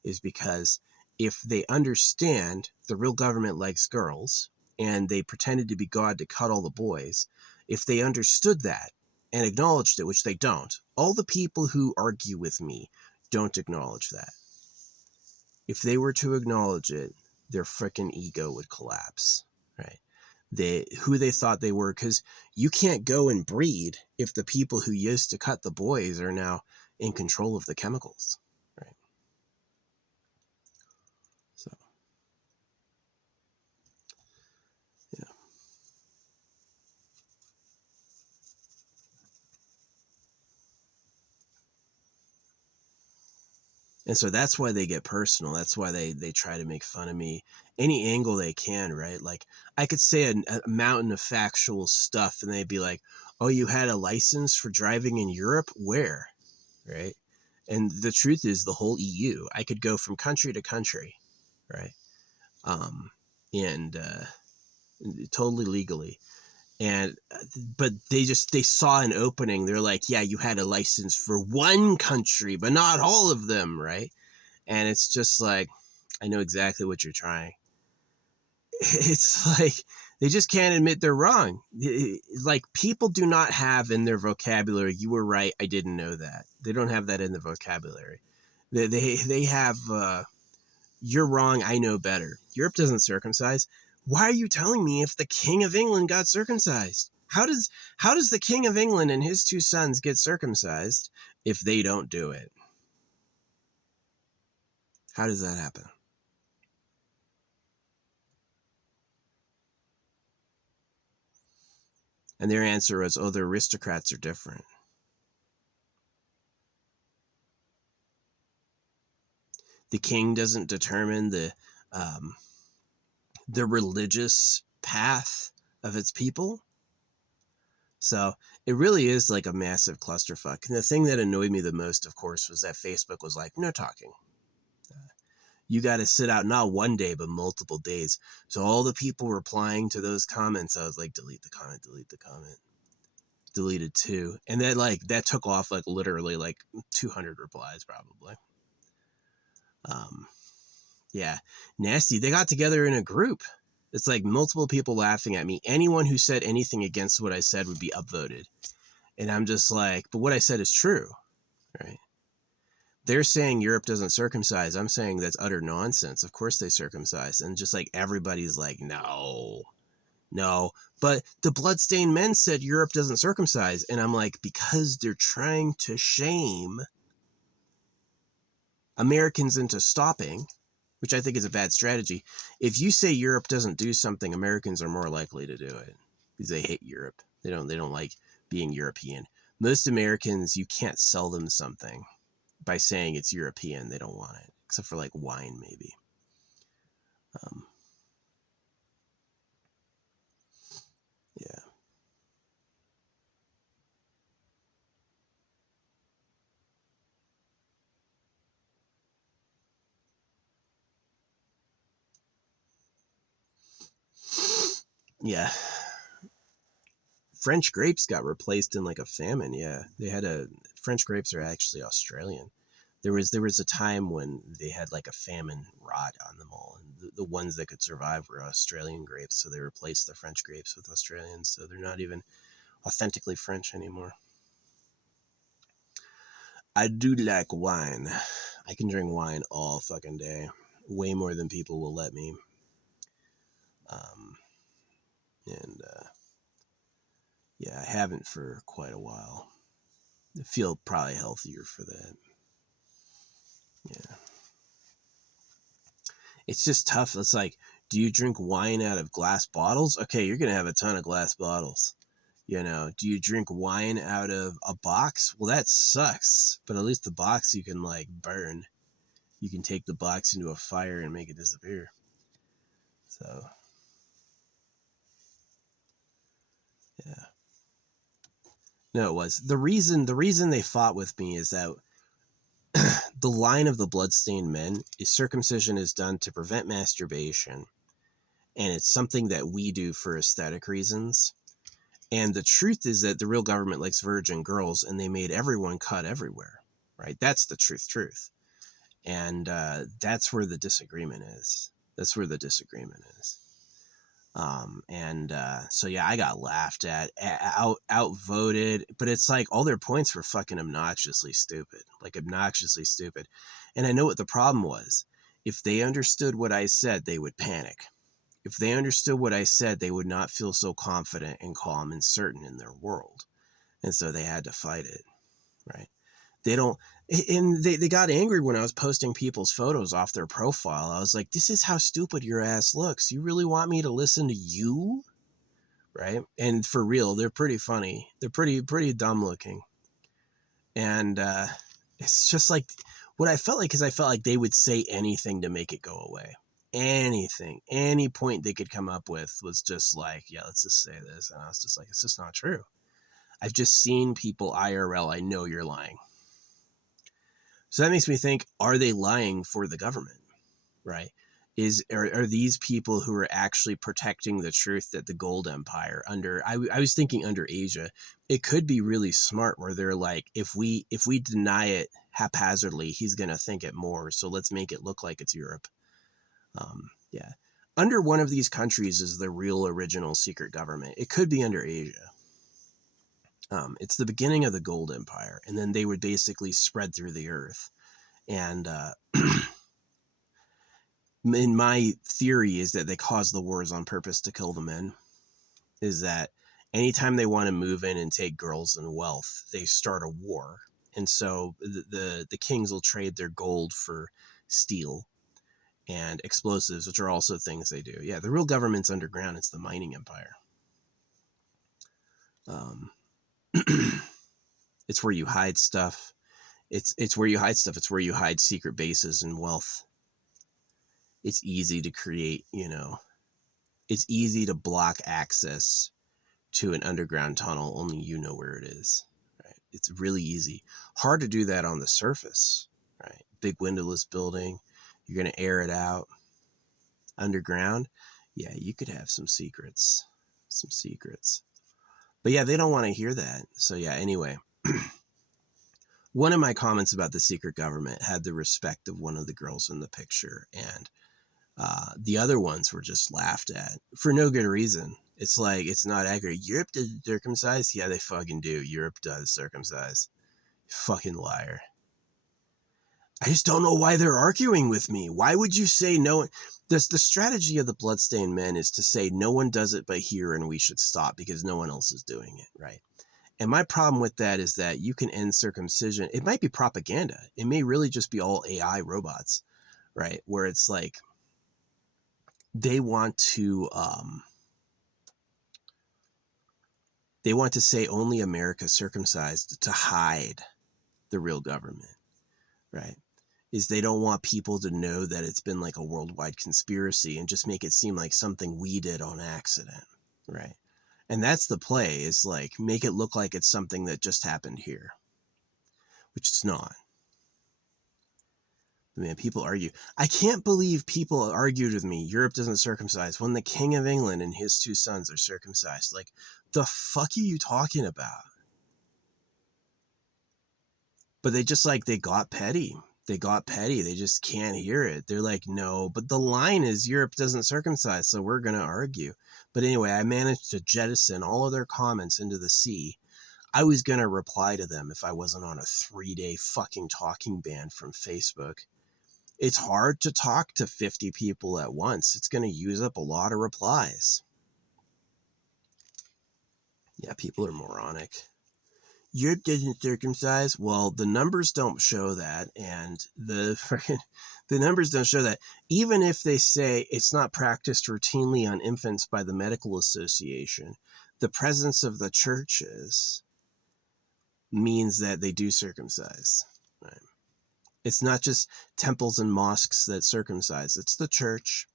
is because if they understand the real government likes girls and they pretended to be God to cut all the boys, if they understood that and acknowledged it, which they don't, all the people who argue with me don't acknowledge that. If they were to acknowledge it, their freaking ego would collapse, right? Who they thought they were, because you can't go and breed if the people who used to cut the boys are now in control of the chemicals, right? So, yeah. And so that's why they get personal. That's why they try to make fun of me any angle they can, right? Like, I could say a mountain of factual stuff and they'd be like, oh, you had a license for driving in Europe? Where? Right? And the truth is the whole EU. I could go from country to country, right? Um, and totally legally. And but they saw an opening. They're like, yeah, you had a license for one country, but not all of them, right? And it's just like, I know exactly what you're trying. It's like they just can't admit they're wrong. Like, people do not have in their vocabulary, you were right, I didn't know that. They don't have that in the vocabulary. They have you're wrong, I know better. Europe doesn't circumcise. Why are you telling me if the King of England got circumcised? How does the King of England and his two sons get circumcised if they don't do it? How does that happen? And their answer was, oh, the aristocrats are different. The king doesn't determine the religious path of its people. So it really is like a massive clusterfuck. And the thing that annoyed me the most, of course, was that Facebook was like, no talking. You got to sit out not one day, but multiple days. So all the people replying to those comments, I was like, delete the comment, delete the comment. Deleted two. And that took off like literally like 200 replies probably. Yeah, nasty. They got together in a group. It's like multiple people laughing at me. Anyone who said anything against what I said would be upvoted. And I'm just like, but what I said is true, right? They're saying Europe doesn't circumcise. I'm saying that's utter nonsense. Of course they circumcise. And just like everybody's like, no. But the bloodstained men said Europe doesn't circumcise. And I'm like, because they're trying to shame Americans into stopping, which I think is a bad strategy. If you say Europe doesn't do something, Americans are more likely to do it because they hate Europe. They don't like being European. Most Americans, you can't sell them something by saying it's European. They don't want it, except for like wine, maybe. Yeah. Yeah. French grapes got replaced in like a famine. Yeah. French grapes are actually Australian. There was a time when they had like a famine rot on them all, and the ones that could survive were Australian grapes, so they replaced the French grapes with Australians, so they're not even authentically French anymore. I do like wine. I can drink wine all fucking day, way more than people will let me. And yeah, I haven't for quite a while. I feel probably healthier for that. Yeah. It's just tough. It's like, do you drink wine out of glass bottles? Okay, you're going to have a ton of glass bottles. Do you drink wine out of a box? Well, that sucks. But at least the box you can like burn. You can take the box into a fire and make it disappear. So, yeah. No, it was. The reason they fought with me is that the line of the bloodstained men is circumcision is done to prevent masturbation and it's something that we do for aesthetic reasons. And the truth is that the real government likes virgin girls, and they made everyone cut everywhere, right? That's the truth. And that's where the disagreement is. That's where the disagreement is. So yeah, I got laughed at, outvoted, but it's like all their points were fucking obnoxiously stupid, And I know what the problem was. If they understood what I said, they would panic. If they understood what I said, they would not feel so confident and calm and certain in their world. And so they had to fight it, right? They don't, and they got angry when I was posting people's photos off their profile. I was like, this is how stupid your ass looks. You really want me to listen to you? Right? And for real, they're pretty funny. They're pretty dumb looking. And it's just like, what I felt like is I felt like they would say anything to make it go away. Anything, any point they could come up with was just like, yeah, let's just say this. And I was just like, it's just not true. I've just seen people IRL. I know you're lying. So that makes me think, are they lying for the government, right? Are these people who are actually protecting the truth that the gold empire I was thinking under Asia, it could be really smart where they're like, if we deny it haphazardly, he's going to think it more. So let's make it look like it's Europe. Yeah. Under one of these countries is the real original secret government. It could be under Asia. It's the beginning of the gold empire, and then they would basically spread through the earth. And in my theory is that they cause the wars on purpose to kill the men. Is that anytime they want to move in and take girls and wealth, they start a war. And so the kings will trade their gold for steel and explosives, which are also things they do. Yeah, the real government's underground. It's the mining empire. It's where you hide stuff. It's where you hide stuff. It's where you hide secret bases and wealth. It's easy to create, it's easy to block access to an underground tunnel. Only you know where it is, right? It's really easy. Hard to do that on the surface, right? Big windowless building. You're going to air it out. Underground. Yeah, you could have some secrets. But yeah, they don't want to hear that. So yeah, anyway. One of my comments about the secret government had the respect of one of the girls in the picture, and the other ones were just laughed at for no good reason. It's like, it's not accurate. Europe doesn't circumcise? Yeah, they fucking do. Europe does circumcise. Fucking liar. I just don't know why they're arguing with me. Why would you say no? The strategy of the bloodstained men is to say no one does it but here, and we should stop because no one else is doing it, right? And my problem with that is that you can end circumcision. It might be propaganda. It may really just be all AI robots, right? Where it's like they want to say only America circumcised to hide the real government, right? Is they don't want people to know that it's been like a worldwide conspiracy and just make it seem like something we did on accident, right? And that's the play, is like make it look like it's something that just happened here, which it's not. Man, people argue. I can't believe people argued with me, Europe doesn't circumcise, when the King of England and his 2 sons are circumcised. Like, the fuck are you talking about? But they just like, they got petty. They just can't hear it. They're like, no, but the line is Europe doesn't circumcise, so we're going to argue. But anyway, I managed to jettison all of their comments into the sea. I was going to reply to them if I wasn't on a 3-day fucking talking ban from Facebook. It's hard to talk to 50 people at once. It's going to use up a lot of replies. Yeah, people are moronic. Europe doesn't circumcise. Well, the numbers don't show that, and the numbers don't show that. Even if they say it's not practiced routinely on infants by the medical association, the presence of the churches means that they do circumcise. Right? It's not just temples and mosques that circumcise. It's the church.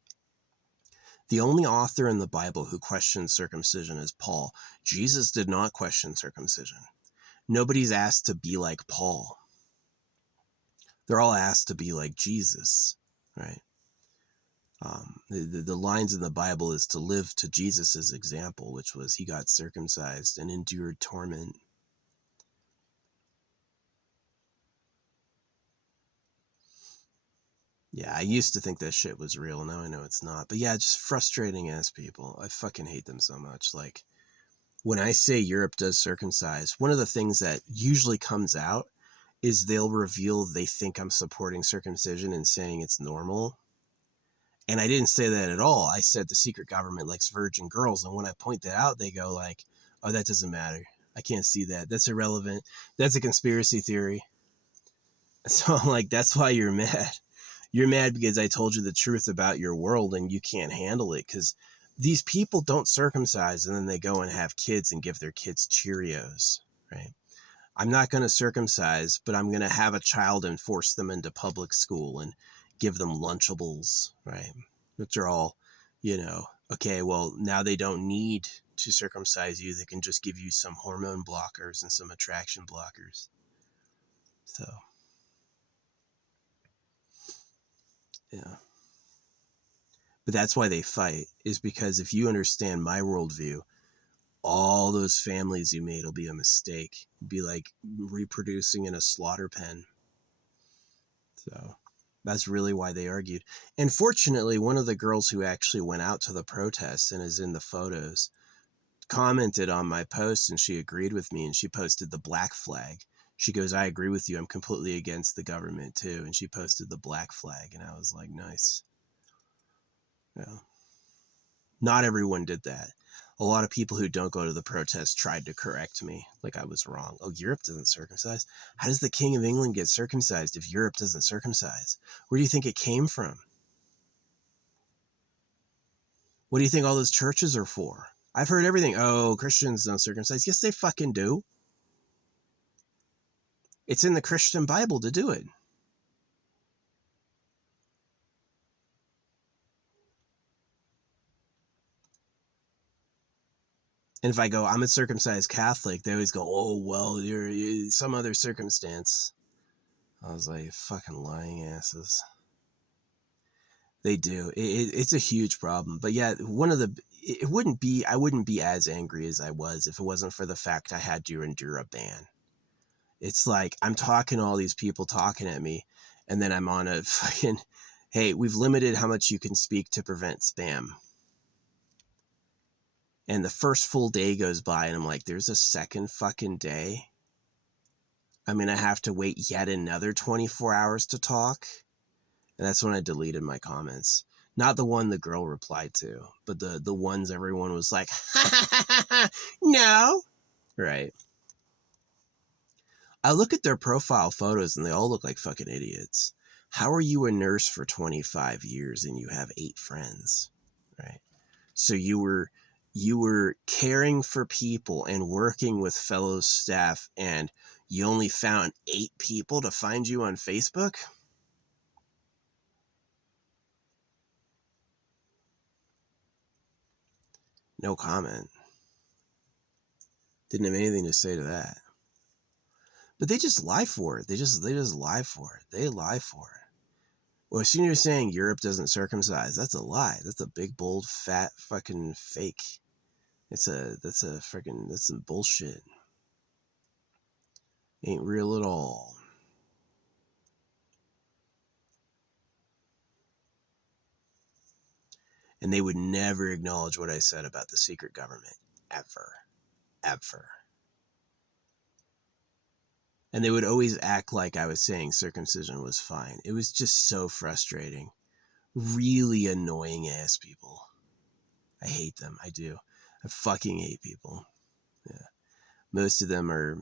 The only author in the Bible who questions circumcision is Paul. Jesus did not question circumcision. Nobody's asked to be like Paul. They're all asked to be like Jesus, right? The lines in the Bible is to live to Jesus's example, which was he got circumcised and endured torment. Yeah, I used to think that shit was real. Now I know it's not. But yeah, just frustrating ass people. I fucking hate them so much. Like, when I say Europe does circumcise, one of the things that usually comes out is they'll reveal they think I'm supporting circumcision and saying it's normal. And I didn't say that at all. I said the secret government likes virgin girls. And when I point that out, they go like, oh, that doesn't matter. I can't see that. That's irrelevant. That's a conspiracy theory. So I'm like, that's why you're mad. You're mad because I told you the truth about your world and you can't handle it, because these people don't circumcise and then they go and have kids and give their kids Cheerios, right? I'm not going to circumcise, but I'm going to have a child and force them into public school and give them Lunchables, right? Which are all, okay, well, now they don't need to circumcise you. They can just give you some hormone blockers and some attraction blockers. So, yeah. But that's why they fight, is because if you understand my worldview, all those families you made will be a mistake. It'd be like reproducing in a slaughter pen. So that's really why they argued. And fortunately, one of the girls who actually went out to the protests and is in the photos commented on my post, and she agreed with me, and she posted the black flag. She goes, I agree with you. I'm completely against the government too. And she posted the black flag, and I was like, nice. Yeah. Not everyone did that. A lot of people who don't go to the protest tried to correct me, like I was wrong. Oh, Europe doesn't circumcise? How does the King of England get circumcised if Europe doesn't circumcise? Where do you think it came from? What do you think all those churches are for? I've heard everything. Oh, Christians don't circumcise. Yes, they fucking do. It's in the Christian Bible to do it. And if I go, I'm a circumcised Catholic, they always go, oh, well, you're some other circumstance. I was like, fucking lying asses. They do. It's a huge problem. But yeah, I wouldn't be as angry as I was if it wasn't for the fact I had to endure a ban. It's like, I'm talking to all these people talking at me, and then I'm on a fucking, hey, we've limited how much you can speak to prevent spam. And the first full day goes by, and I'm like, there's a second fucking day? I'm going to have to wait yet another 24 hours to talk? And that's when I deleted my comments. Not the one the girl replied to, but the ones everyone was like, no. Right. I look at their profile photos and they all look like fucking idiots. How are you a nurse for 25 years and you have 8 friends? Right. So you were caring for people and working with fellow staff, and you only found 8 people to find you on Facebook? No comment. Didn't have anything to say to that. But they just lie for it. They just lie for it. They lie for it. Well, as soon as you're saying Europe doesn't circumcise, that's a lie. That's a big, bold, fat fucking fake. That's some bullshit. Ain't real at all. And they would never acknowledge what I said about the secret government. Ever. Ever. And they would always act like I was saying circumcision was fine. It was just so frustrating. Really annoying ass people. I hate them. I do. I fucking hate people. Yeah. Most of them are...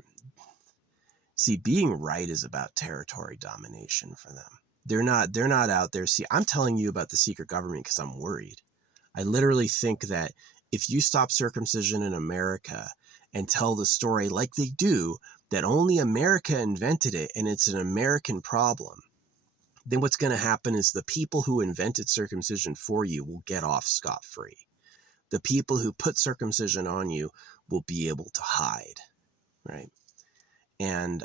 See, being right is about territory domination for them. They're not out there. See, I'm telling you about the secret government because I'm worried. I literally think that if you stop circumcision in America and tell the story like they do, that only America invented it and it's an American problem, then what's going to happen is the people who invented circumcision for you will get off scot-free. The people who put circumcision on you will be able to hide, right? And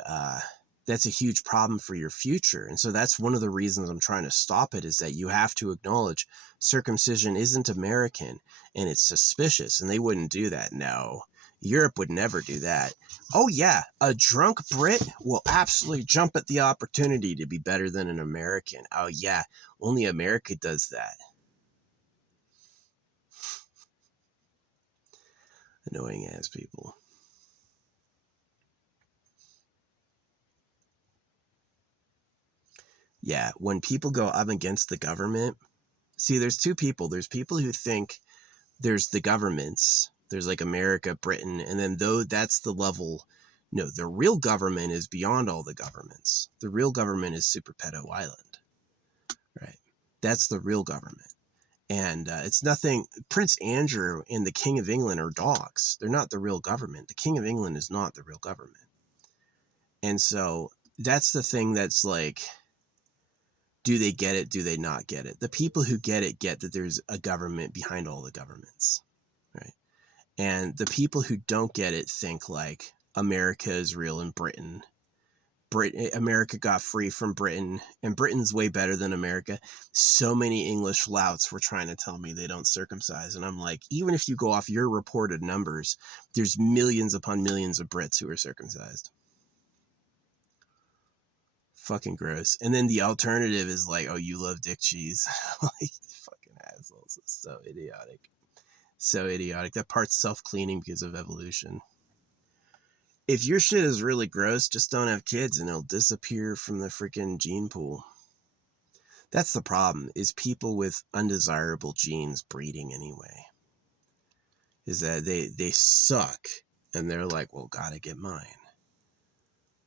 that's a huge problem for your future. And so that's one of the reasons I'm trying to stop it, is that you have to acknowledge circumcision isn't American and it's suspicious, and they wouldn't do that. No, Europe would never do that. Oh yeah, a drunk Brit will absolutely jump at the opportunity to be better than an American. Oh yeah, only America does that. Annoying ass people. Yeah, when people go, I'm against the government. See, there's two people. There's people who think there's the governments. There's like America, Britain, and then though that's the level. No, the real government is beyond all the governments. The real government is Super Pedo Island, right? That's the real government. And it's nothing. Prince Andrew and the King of England are dogs. They're not the real government. The King of England is not the real government. And so that's the thing that's like, do they get it? Do they not get it? The people who get it get that there's a government behind all the governments, right? And the people who don't get it think like America is real and America got free from Britain, and Britain's way better than America. So many English louts were trying to tell me they don't circumcise. And I'm like, even if you go off your reported numbers, there's millions upon millions of Brits who are circumcised. Fucking gross. And then the alternative is like, oh, you love dick cheese. Like, fucking assholes. It's so idiotic. So idiotic. That part's self-cleaning because of evolution. If your shit is really gross, just don't have kids and it'll disappear from the freaking gene pool. That's the problem, is people with undesirable genes breeding anyway. Is that they suck and they're like, well, gotta get mine.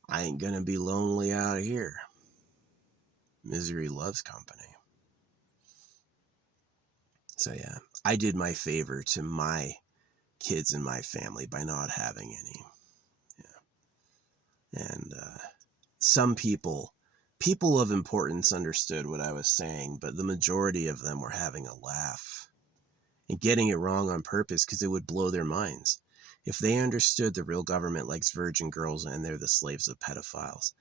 I ain't gonna be lonely out here. Misery loves company. So yeah, I did my favor to my kids and my family by not having any. And some people of importance understood what I was saying, but the majority of them were having a laugh and getting it wrong on purpose because it would blow their minds. If they understood the real government likes virgin girls and they're the slaves of pedophiles,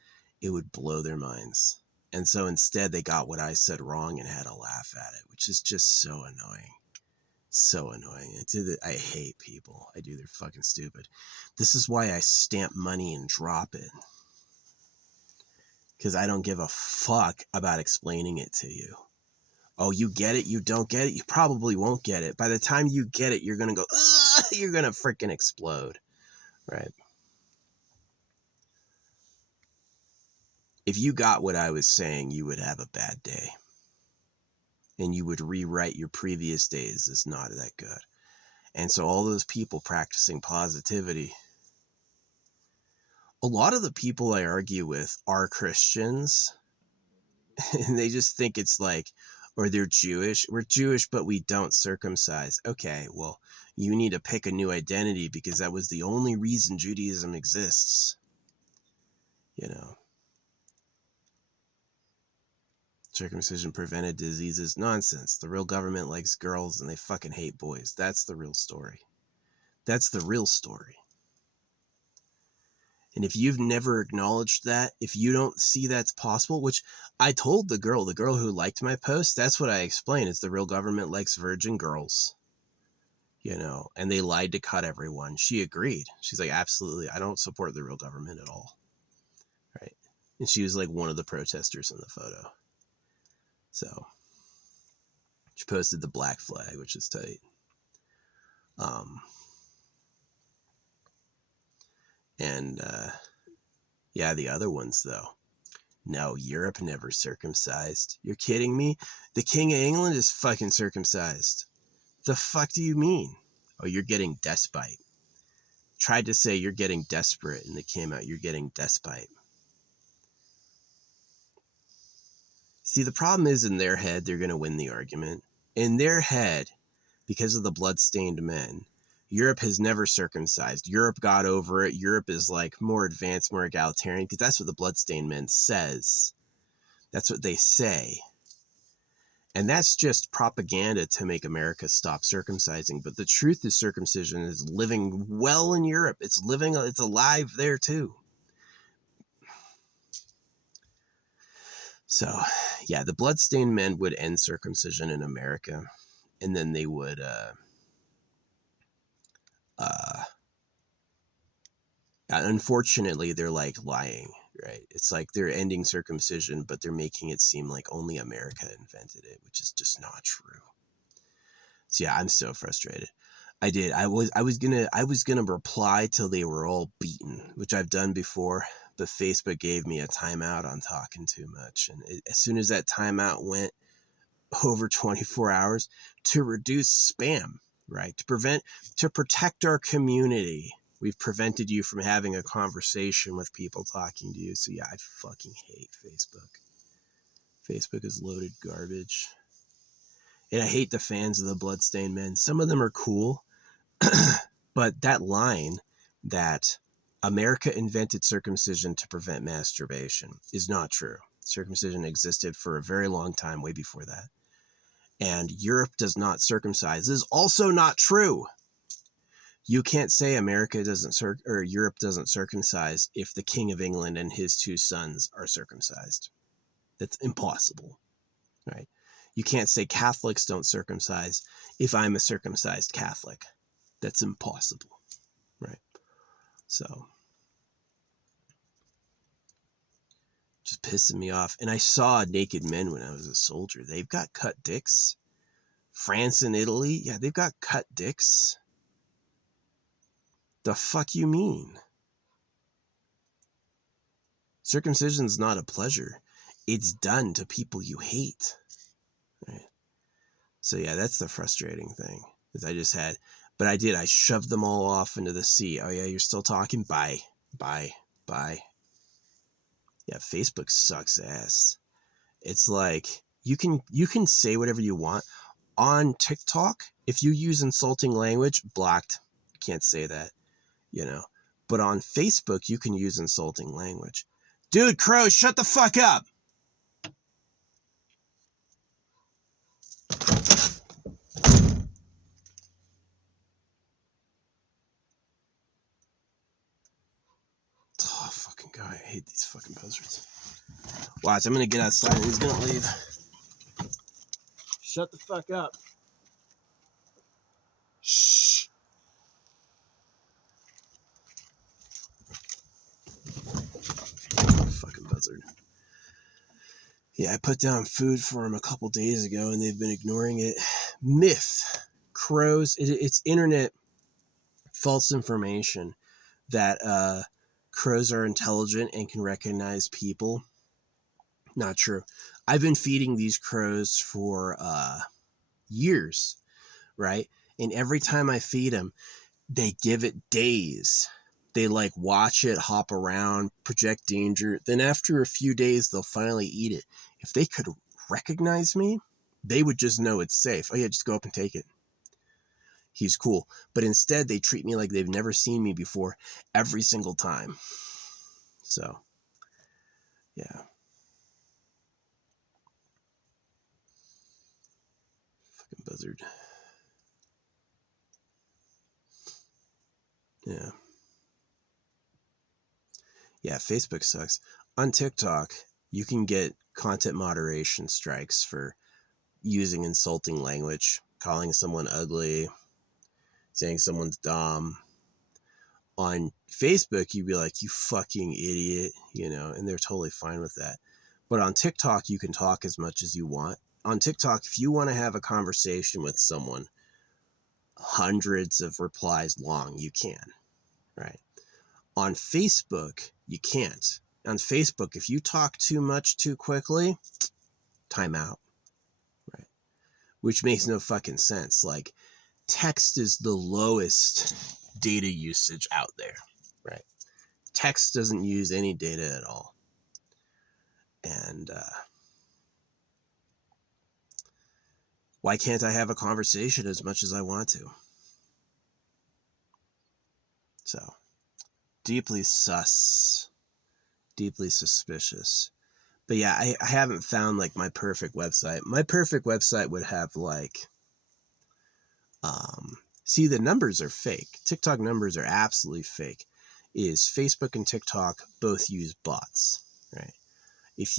it would blow their minds. And so instead they got what I said wrong and had a laugh at it, which is just so annoying. So annoying. I hate people. I do. They're fucking stupid. This is why I stamp money and drop it. Because I don't give a fuck about explaining it to you. Oh, you get it? You don't get it? You probably won't get it. By the time you get it, you're going to go, ugh, you're going to freaking explode. Right? If you got what I was saying, you would have a bad day. And you would rewrite your previous days as not that good. And so all those people practicing positivity, a lot of the people I argue with are Christians, and they just think it's like, or they're Jewish. We're Jewish, but we don't circumcise. Okay, well, you need to pick a new identity because that was the only reason Judaism exists. You know. Circumcision prevented diseases. Nonsense. The real government likes girls and they fucking hate boys. That's the real story. That's the real story. And if you've never acknowledged that, if you don't see that's possible, which I told the girl who liked my post, that's what I explained, is the real government likes virgin girls. You know, and they lied to cut everyone. She agreed. She's like, absolutely, I don't support the real government at all. Right? And she was like one of the protesters in the photo. So she posted the black flag, which is tight. Yeah, the other ones though. No, Europe never circumcised. You're kidding me? The King of England is fucking circumcised. The fuck do you mean? Oh, you're getting despite. Tried to say you're getting desperate and it came out you're getting despite. See, the problem is in their head, they're going to win the argument. In their head, because of the blood-stained men, Europe has never circumcised. Europe got over it. Europe is like more advanced, more egalitarian, because that's what the blood-stained men says. That's what they say. And that's just propaganda to make America stop circumcising. But the truth is circumcision is living well in Europe. It's alive there too. So, yeah, the bloodstained men would end circumcision in America, and then they would, unfortunately, they're like lying, right? It's like they're ending circumcision, but they're making it seem like only America invented it, which is just not true. So yeah, I'm so frustrated. I was gonna reply till they were all beaten, which I've done before, but Facebook gave me a timeout on talking too much, and as soon as that timeout went over 24 hours, to reduce spam, right? To protect our community. We've prevented you from having a conversation with people talking to you. So yeah, I fucking hate Facebook. Facebook is loaded garbage. And I hate the fans of the bloodstained men. Some of them are cool, but that line that America invented circumcision to prevent masturbation is not true. Circumcision existed for a very long time, way before that. And Europe does not circumcise is also not true. You can't say America doesn't or Europe doesn't circumcise if the King of England and his 2 sons are circumcised. That's impossible, right? You can't say Catholics don't circumcise if I'm a circumcised Catholic. That's impossible, right? So, just pissing me off. And I saw naked men when I was a soldier. They've got cut dicks. France and Italy, yeah, they've got cut dicks. The fuck you mean? Circumcision's not a pleasure. It's done to people you hate. Right? So yeah, that's the frustrating thing. Is I shoved them all off into the sea. Oh yeah, you're still talking? Bye. Bye. Bye. Yeah, Facebook sucks ass. It's like you can say whatever you want. On TikTok, if you use insulting language, blocked. You can't say that, you know. But on Facebook, you can use insulting language. Dude, Crow, shut the fuck up! Oh, fucking God, I hate these fucking buzzards. Watch, I'm gonna get outside and he's gonna leave. Shut the fuck up. Shh. Fucking buzzard. Yeah, I put down food for him a couple days ago and they've been ignoring it. Myth. Crows. It's internet false information that crows are intelligent and can recognize people. Not true. I've been feeding these crows for years, right? And every time I feed them, they give it days. They like watch it hop around, project danger. Then after a few days, they'll finally eat it. If they could recognize me, they would just know it's safe. Oh yeah, just go up and take it. He's cool. But instead, they treat me like they've never seen me before every single time. So, yeah. Fucking buzzard. Yeah. Yeah, Facebook sucks. On TikTok, you can get content moderation strikes for using insulting language, calling someone ugly, saying someone's dumb. On Facebook, you'd be like, you fucking idiot, and they're totally fine with that. But on TikTok, you can talk as much as you want. On TikTok, if you want to have a conversation with someone, hundreds of replies long, you can, right? On Facebook, you can't. On Facebook, if you talk too much too quickly, time out, right? Which makes no fucking sense. Like, text is the lowest data usage out there, right? Text doesn't use any data at all. And why can't I have a conversation as much as I want to? So, deeply sus, deeply suspicious. But yeah, I haven't found like my perfect website. My perfect website would have like, see, the numbers are fake. TikTok numbers are absolutely fake. Is Facebook and TikTok both use bots, right? If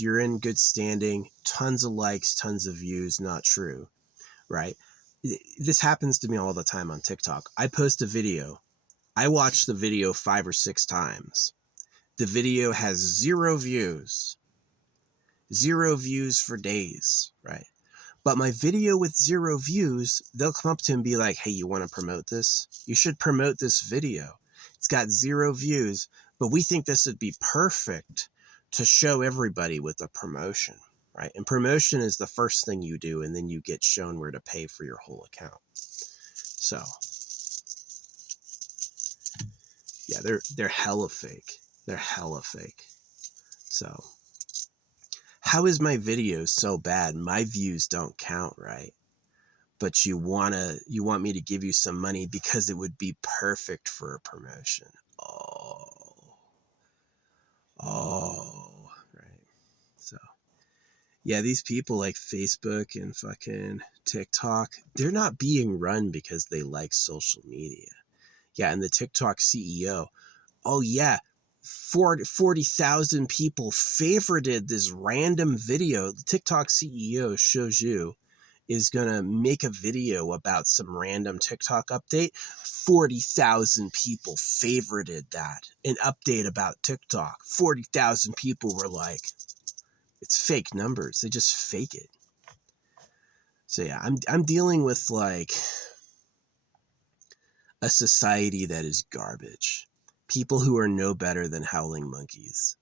you're in good standing, tons of likes, tons of views, not true, right? This happens to me all the time on TikTok. I post a video. I watch the video 5 or 6 times. The video has 0 views. 0 views for days, right? But my video with 0 views, they'll come up to and be like, hey, you want to promote this? You should promote this video. It's got 0 views, but we think this would be perfect to show everybody with a promotion, right? And promotion is the first thing you do, and then you get shown where to pay for your whole account. So, yeah, they're hella fake. They're hella fake. So, how is my video so bad? My views don't count, right? But you want me to give you some money because it would be perfect for a promotion. Oh, right. So, yeah, these people like Facebook and fucking TikTok, they're not being run because they like social media. Yeah, and the TikTok CEO, oh yeah, 40,000 people favorited this random video. The TikTok CEO shows you is going to make a video about some random TikTok update. 40,000 people favorited that. An update about TikTok. 40,000 people were like, it's fake numbers. They just fake it. So yeah, I'm dealing with like a society that is garbage. People who are no better than howling monkeys.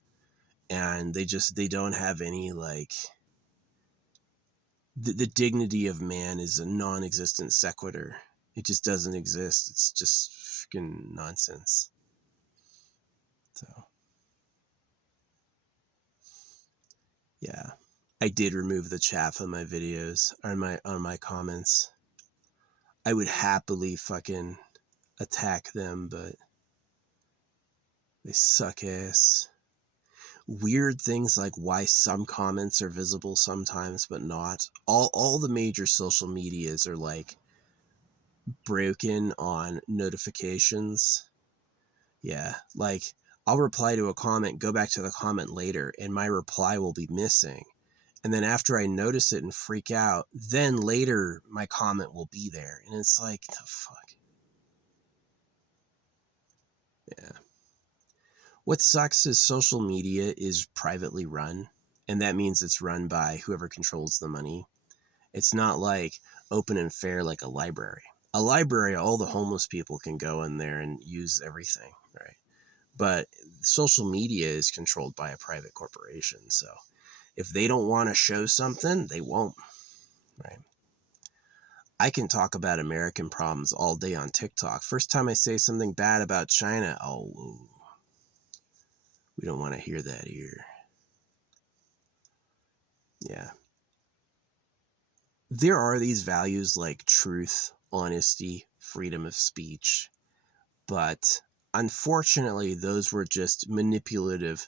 And they don't have any like the dignity of man is a non-existent sequitur. It just doesn't exist. It's just freaking nonsense. So, yeah. I did remove the chaff on my videos, or on my comments. I would happily fucking attack them, but they suck ass. Weird things like why some comments are visible sometimes but not. All the major social medias are like broken on notifications. Yeah, like I'll reply to a comment, go back to the comment later, and my reply will be missing. And then after I notice it and freak out, then later my comment will be there. And it's like, the fuck? Yeah. What sucks is social media is privately run, and that means it's run by whoever controls the money. It's not like open and fair like a library. A library, all the homeless people can go in there and use everything, right? But social media is controlled by a private corporation. So if they don't want to show something, they won't, right? I can talk about American problems all day on TikTok. First time I say something bad about China, oh, we don't want to hear that here. Yeah. There are these values like truth, honesty, freedom of speech, but unfortunately, those were just manipulative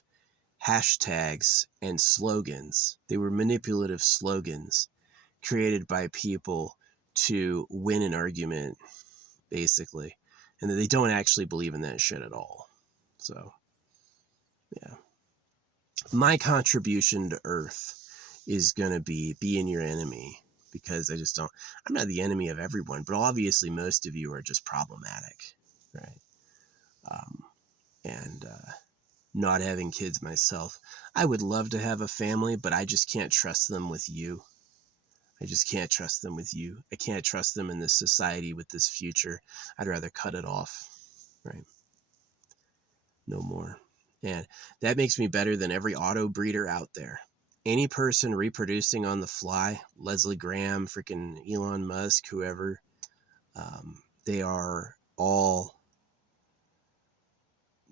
hashtags and slogans. They were manipulative slogans created by people to win an argument, basically, and that they don't actually believe in that shit at all. So, yeah. My contribution to Earth is going to be being your enemy, because I'm not the enemy of everyone, but obviously most of you are just problematic, right? And not having kids myself, I would love to have a family, but I just can't trust them with you. I just can't trust them with you. I can't trust them in this society with this future. I'd rather cut it off, right? No more. And that makes me better than every auto breeder out there. Any person reproducing on the fly, Leslie Graham, freaking Elon Musk, whoever, they are all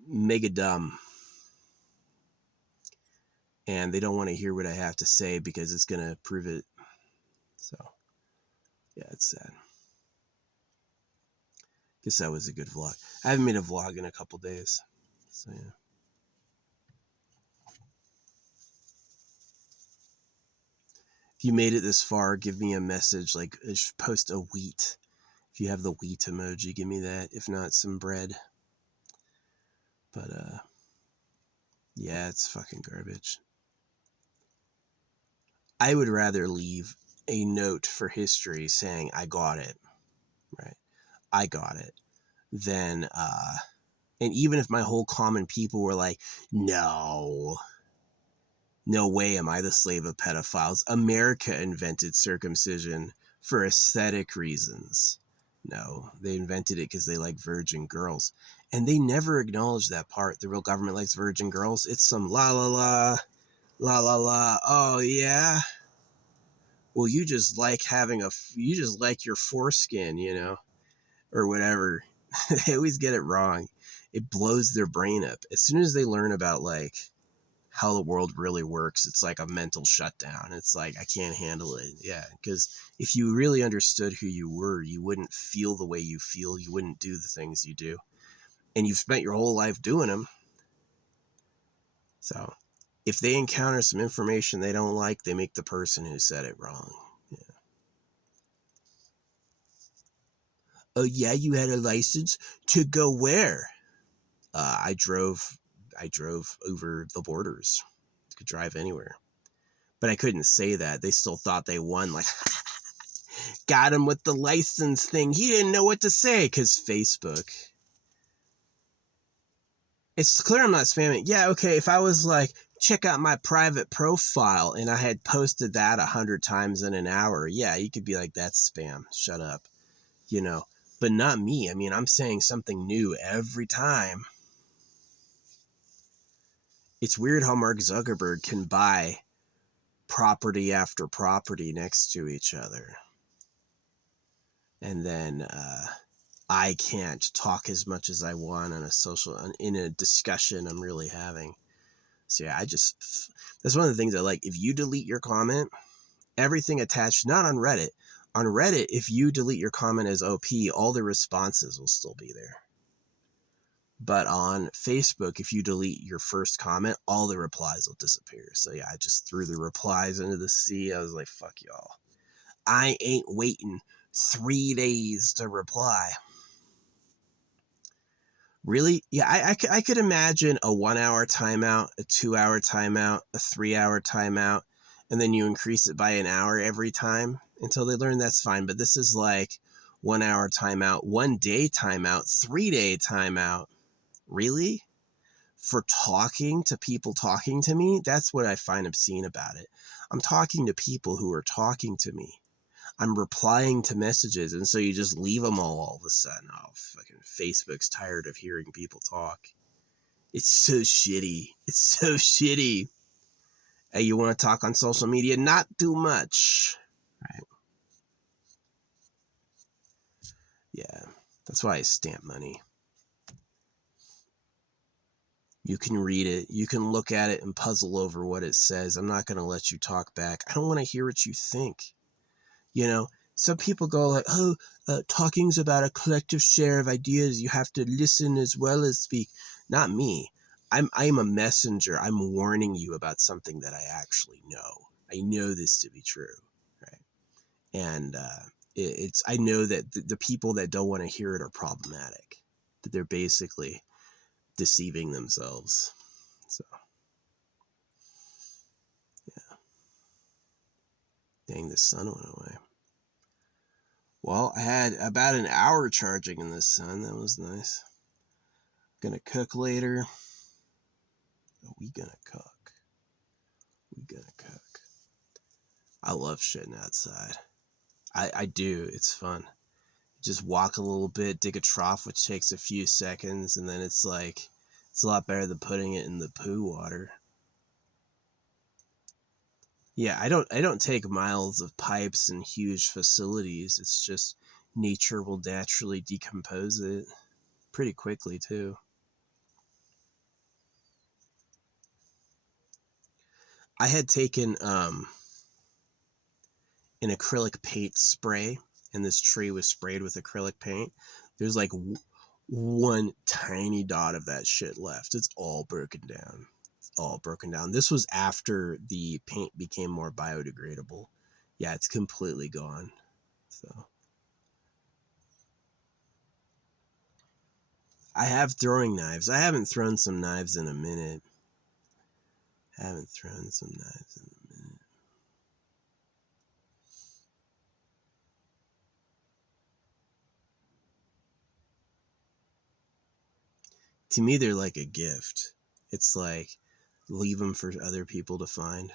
mega dumb. And they don't want to hear what I have to say because it's going to prove it. So, yeah, it's sad. Guess that was a good vlog. I haven't made a vlog in a couple days. So, yeah. If you made it this far, give me a message, like post a wheat. If you have the wheat emoji, give me that. If not, some bread. But, yeah, it's fucking garbage. I would rather leave a note for history saying I got it, right? I got it, than and even if my whole common people were like, no, no way am I the slave of pedophiles. America invented circumcision for aesthetic reasons. No, they invented it because they like virgin girls. And they never acknowledge that part. The real government likes virgin girls. It's some la la la, la la la. Oh, yeah? Well, you just like you just like your foreskin, or whatever. They always get it wrong. It blows their brain up. As soon as they learn about, like, how the world really works, it's like a mental shutdown. It's like, I can't handle it. Yeah, because if you really understood who you were, you wouldn't feel the way you feel. You wouldn't do the things you do. And you've spent your whole life doing them. So if they encounter some information they don't like, they make the person who said it wrong. Yeah. Oh, yeah, you had a license to go where? I drove over the borders. I could drive anywhere. But I couldn't say that. They still thought they won. Like, got him with the license thing. He didn't know what to say because Facebook. It's clear I'm not spamming. Yeah, okay, if I was like, check out my private profile and I had posted that 100 times in an hour, yeah, you could be like, that's spam. Shut up. But not me. I mean, I'm saying something new every time. It's weird how Mark Zuckerberg can buy property after property next to each other. And then I can't talk as much as I want in a discussion I'm really having. So yeah, that's one of the things I like. If you delete your comment, everything attached, not on Reddit. On Reddit, if you delete your comment as OP, all the responses will still be there. But on Facebook, if you delete your first comment, all the replies will disappear. So yeah, I just threw the replies into the sea. I was like, fuck y'all. I ain't waiting 3 days to reply. Really? Yeah, I could imagine a 1 hour timeout, a 2 hour timeout, a 3 hour timeout, and then you increase it by an hour every time until they learn. That's fine. But this is like 1 hour timeout, 1 day timeout, 3 day timeout. Really? For talking to people talking to me? That's what I find obscene about it. I'm talking to people who are talking to me. I'm replying to messages, and so you just leave them all of a sudden. Oh, fucking Facebook's tired of hearing people talk. It's so shitty. It's so shitty. Hey, you want to talk on social media? Not too much. Right? Yeah, that's why I stamp money. You can read it. You can look at it and puzzle over what it says. I'm not going to let you talk back. I don't want to hear what you think. Some people go like, oh, talking's about a collective share of ideas. You have to listen as well as speak. Not me. I'm a messenger. I'm warning you about something that I actually know. I know this to be true, right? And I know that the people that don't want to hear it are problematic. That they're basically deceiving themselves. So, yeah. Dang, the sun went away. Well, I had about an hour charging in the sun. That was nice. Gonna cook later. We gonna cook. I love shitting outside. I do. It's fun. Just walk a little bit, dig a trough, which takes a few seconds, and then it's a lot better than putting it in the poo water. Yeah, I don't take miles of pipes and huge facilities. It's just nature will naturally decompose it pretty quickly too. I had taken an acrylic paint spray, and this tree was sprayed with acrylic paint. There's like one tiny dot of that shit left. It's all broken down. This was after the paint became more biodegradable. Yeah, it's completely gone. So I have throwing knives. I haven't thrown some knives in a minute. To me, they're like a gift. It's like, leave them for other people to find.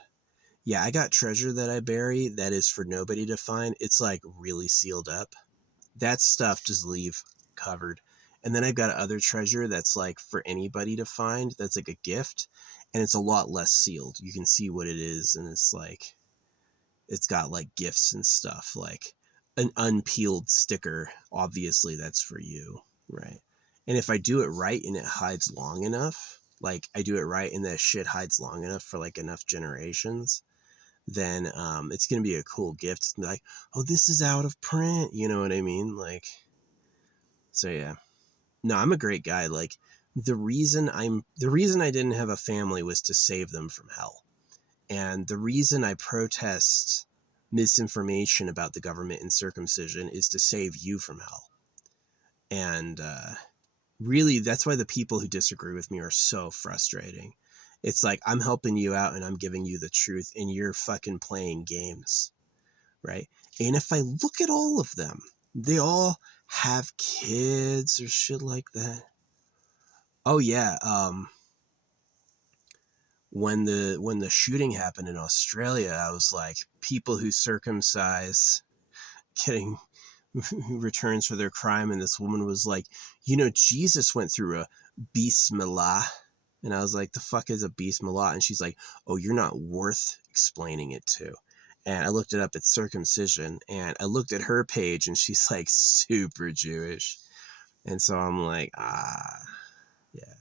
Yeah, I got treasure that I bury that is for nobody to find. It's like really sealed up. That stuff just leave covered. And then I've got other treasure that's like for anybody to find. That's like a gift, and it's a lot less sealed. You can see what it is, and it's like, it's got like gifts and stuff, like an unpeeled sticker. Obviously, that's for you, right? And if I do it right and it hides long enough, like I do it right and that shit hides long enough for like enough generations, then it's gonna be a cool gift. It's gonna be like, oh, this is out of print. You know what I mean? Like, so yeah. No, I'm a great guy. Like, the reason I didn't have a family was to save them from hell. And the reason I protest misinformation about the government and circumcision is to save you from hell. And really, that's why the people who disagree with me are so frustrating. It's like, I'm helping you out and I'm giving you the truth, and you're fucking playing games, right? And if I look at all of them, they all have kids or shit like that. Oh yeah, when the shooting happened in Australia, I was like, people who circumcise getting returns for their crime, and this woman was like, Jesus went through a bismillah, and I was like, the fuck is a bismillah? And she's like, oh, you're not worth explaining it to. And I looked it up, it's circumcision, and I looked at her page, and she's like super Jewish, and so I'm like, yeah.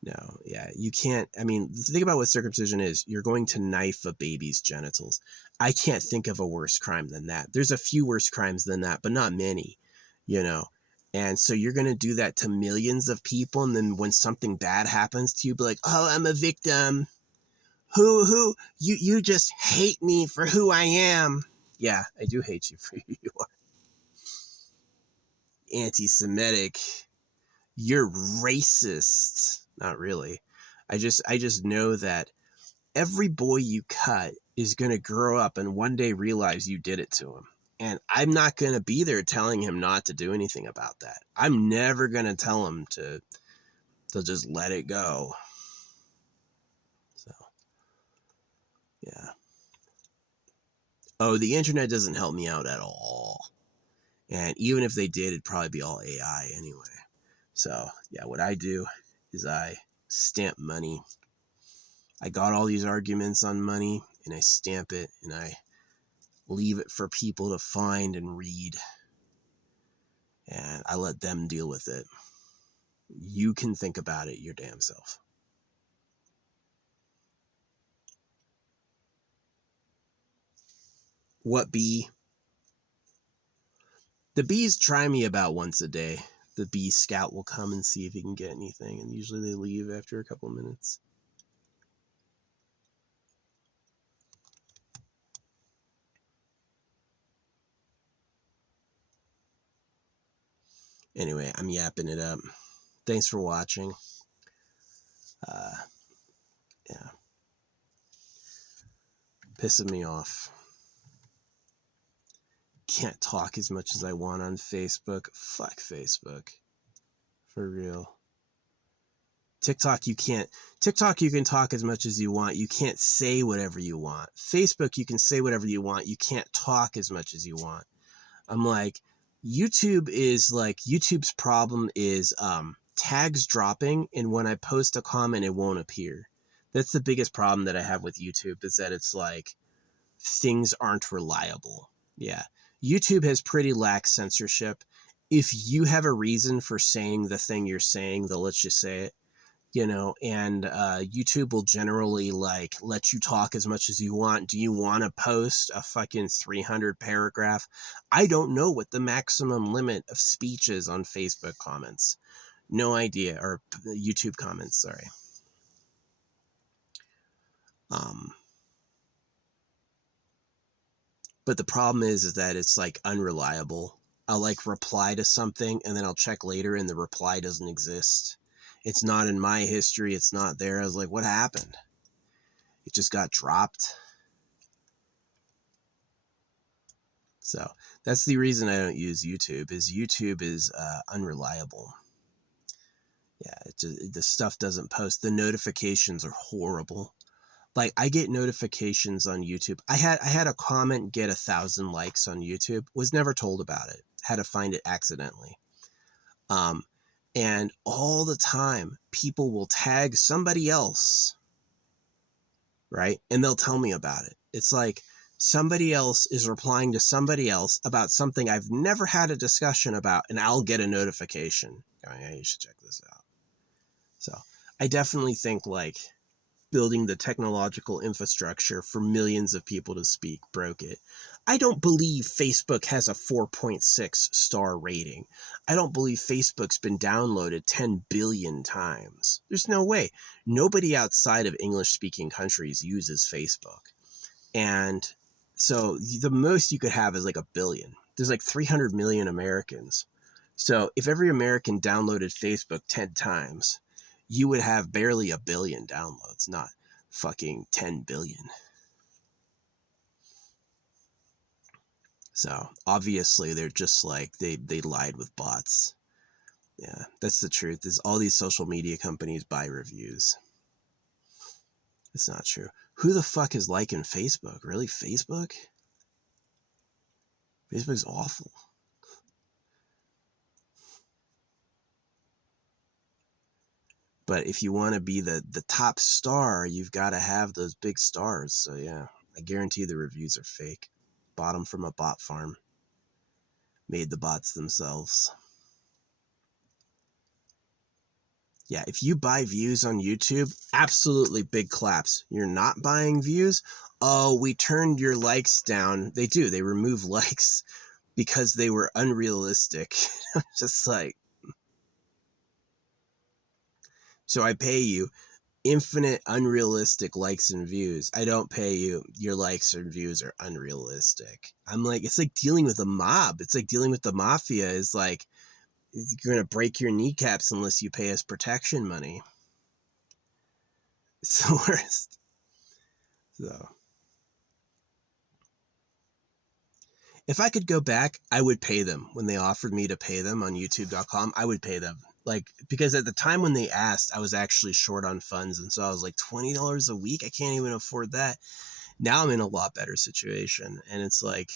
No, yeah, you can't. I mean, the thing about what circumcision is, you're going to knife a baby's genitals. I can't think of a worse crime than that. There's a few worse crimes than that, but not many, you know? And so you're going to do that to millions of people. And then when something bad happens to you, be like, oh, I'm a victim. You just hate me for who I am. Yeah, I do hate you for who you are. Anti-Semitic. You're racist. Not really. I just know that every boy you cut is going to grow up and one day realize you did it to him. And I'm not going to be there telling him not to do anything about that. I'm never going to tell him to just let it go. So, yeah. Oh, the internet doesn't help me out at all. And even if they did, it'd probably be all AI anyway. So, yeah, what I do is I stamp money. I got all these arguments on money, and I stamp it, and I leave it for people to find and read, and I let them deal with it. You can think about it your damn self. What bee? The bees try me about once a day. The bee scout will come and see if he can get anything, and usually they leave after a couple minutes. Anyway, I'm yapping it up. Thanks for watching. Yeah. Pissing me off. Can't talk as much as I want on Facebook. Fuck Facebook. For real. TikTok, you can't. TikTok, you can talk as much as you want. You can't say whatever you want. Facebook, you can say whatever you want. You can't talk as much as you want. I'm like, YouTube's problem is tags dropping, and when I post a comment, it won't appear. That's the biggest problem that I have with YouTube, is that it's like things aren't reliable. Yeah. YouTube has pretty lax censorship. If you have a reason for saying the thing you're saying, they'll let you say it. And YouTube will generally like let you talk as much as you want. Do you want to post a fucking 300 paragraph? I don't know what the maximum limit of speech is on Facebook comments. No idea. Or YouTube comments, sorry. But the problem is that it's like unreliable. I'll like reply to something and then I'll check later and the reply doesn't exist. It's not in my history. It's not there. I was like, what happened? It just got dropped. So that's the reason I don't use YouTube, is YouTube is unreliable. Yeah, the stuff doesn't post. The notifications are horrible. Like, I get notifications on YouTube. I had a comment get 1,000 likes on YouTube. Was never told about it. Had to find it accidentally. And all the time, people will tag somebody else, right? And they'll tell me about it. It's like somebody else is replying to somebody else about something I've never had a discussion about, and I'll get a notification going, hey, you should check this out. So I definitely think, like, building the technological infrastructure for millions of people to speak broke it. I don't believe Facebook has a 4.6 star rating. I don't believe Facebook's been downloaded 10 billion times. There's no way. Nobody outside of English-speaking countries uses Facebook. And so the most you could have is like 1 billion. There's like 300 million Americans. So if every American downloaded Facebook 10 times, you would have barely 1 billion downloads, not fucking 10 billion. So obviously they're just like, they lied with bots. Yeah, that's the truth. Is all these social media companies buy reviews. It's not true. Who the fuck is liking Facebook? Really, Facebook? Facebook's awful. But if you want to be the top star, you've got to have those big stars. So yeah, I guarantee the reviews are fake. Bought them from a bot farm. Made the bots themselves. Yeah, if you buy views on YouTube, absolutely big claps. You're not buying views? Oh, we turned your likes down. They do. They remove likes because they were unrealistic. Just like, so I pay you infinite unrealistic likes and views. I don't pay you. Your likes and views are unrealistic. I'm like, it's like dealing with a mob. It's like dealing with the mafia. Is like, you're going to break your kneecaps unless you pay us protection money. It's the worst. So if I could go back, I would pay them. When they offered me to pay them on youtube.com, I would pay them. Like, because at the time when they asked, I was actually short on funds. And so I was like, $20 a week? I can't even afford that. Now I'm in a lot better situation. And it's like,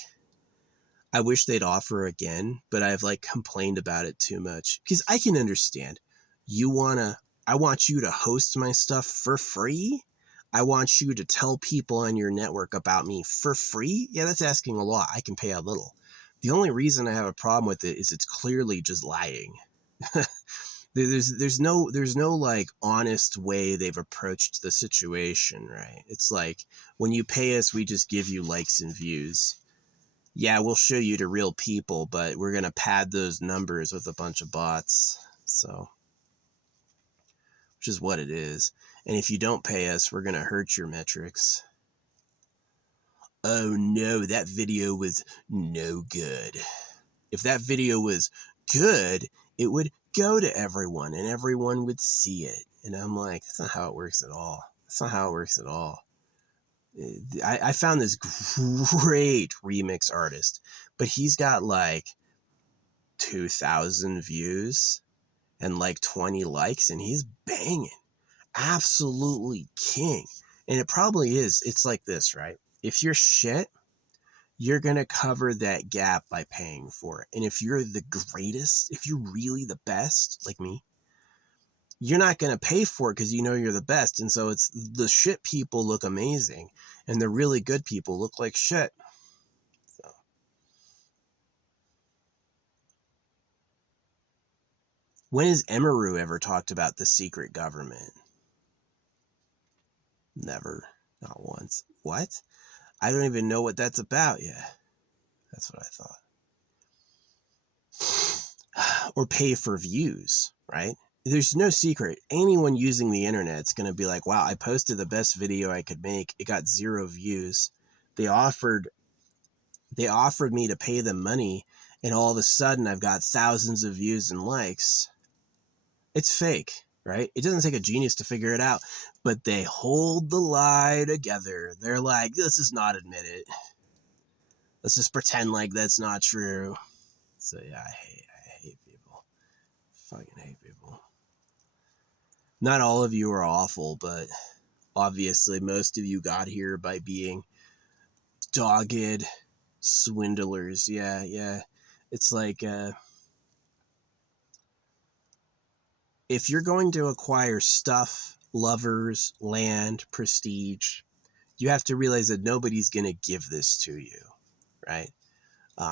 I wish they'd offer again, but I've like complained about it too much. Because I can understand. I want you to host my stuff for free. I want you to tell people on your network about me for free. Yeah, that's asking a lot. I can pay a little. The only reason I have a problem with it is it's clearly just lying. There's no like honest way they've approached the situation, right? It's like, when you pay us, we just give you likes and views. Yeah, we'll show you to real people, but we're going to pad those numbers with a bunch of bots. So, which is what it is. And if you don't pay us, we're going to hurt your metrics. Oh no, that video was no good. If that video was good, it would go to everyone and everyone would see it. And I'm like, that's not how it works at all. That's not how it works at all. I found this great remix artist, but he's got like 2,000 views and like 20 likes, and he's banging. Absolutely king. And it probably is. It's like this, right? If you're shit, you're going to cover that gap by paying for it. And if you're the greatest, if you're really the best, like me, you're not going to pay for it because you know you're the best. And so it's the shit people look amazing and the really good people look like shit. So. When has Emaru ever talked about the secret government? Never. Not once. What? I don't even know what that's about yet. That's what I thought. Or pay for views, right? There's no secret. Anyone using the internet is going to be like, wow, I posted the best video I could make. It got 0 views. They offered me to pay them money, and all of a sudden I've got thousands of views and likes. It's fake, right? It doesn't take a genius to figure it out, but they hold the lie together. They're like, let's just not admit it. Let's just pretend like that's not true. So yeah, I hate people. Fucking hate people. Not all of you are awful, but obviously most of you got here by being dogged swindlers. Yeah. It's like, if you're going to acquire stuff, lovers, land, prestige, you have to realize that nobody's going to give this to you, right?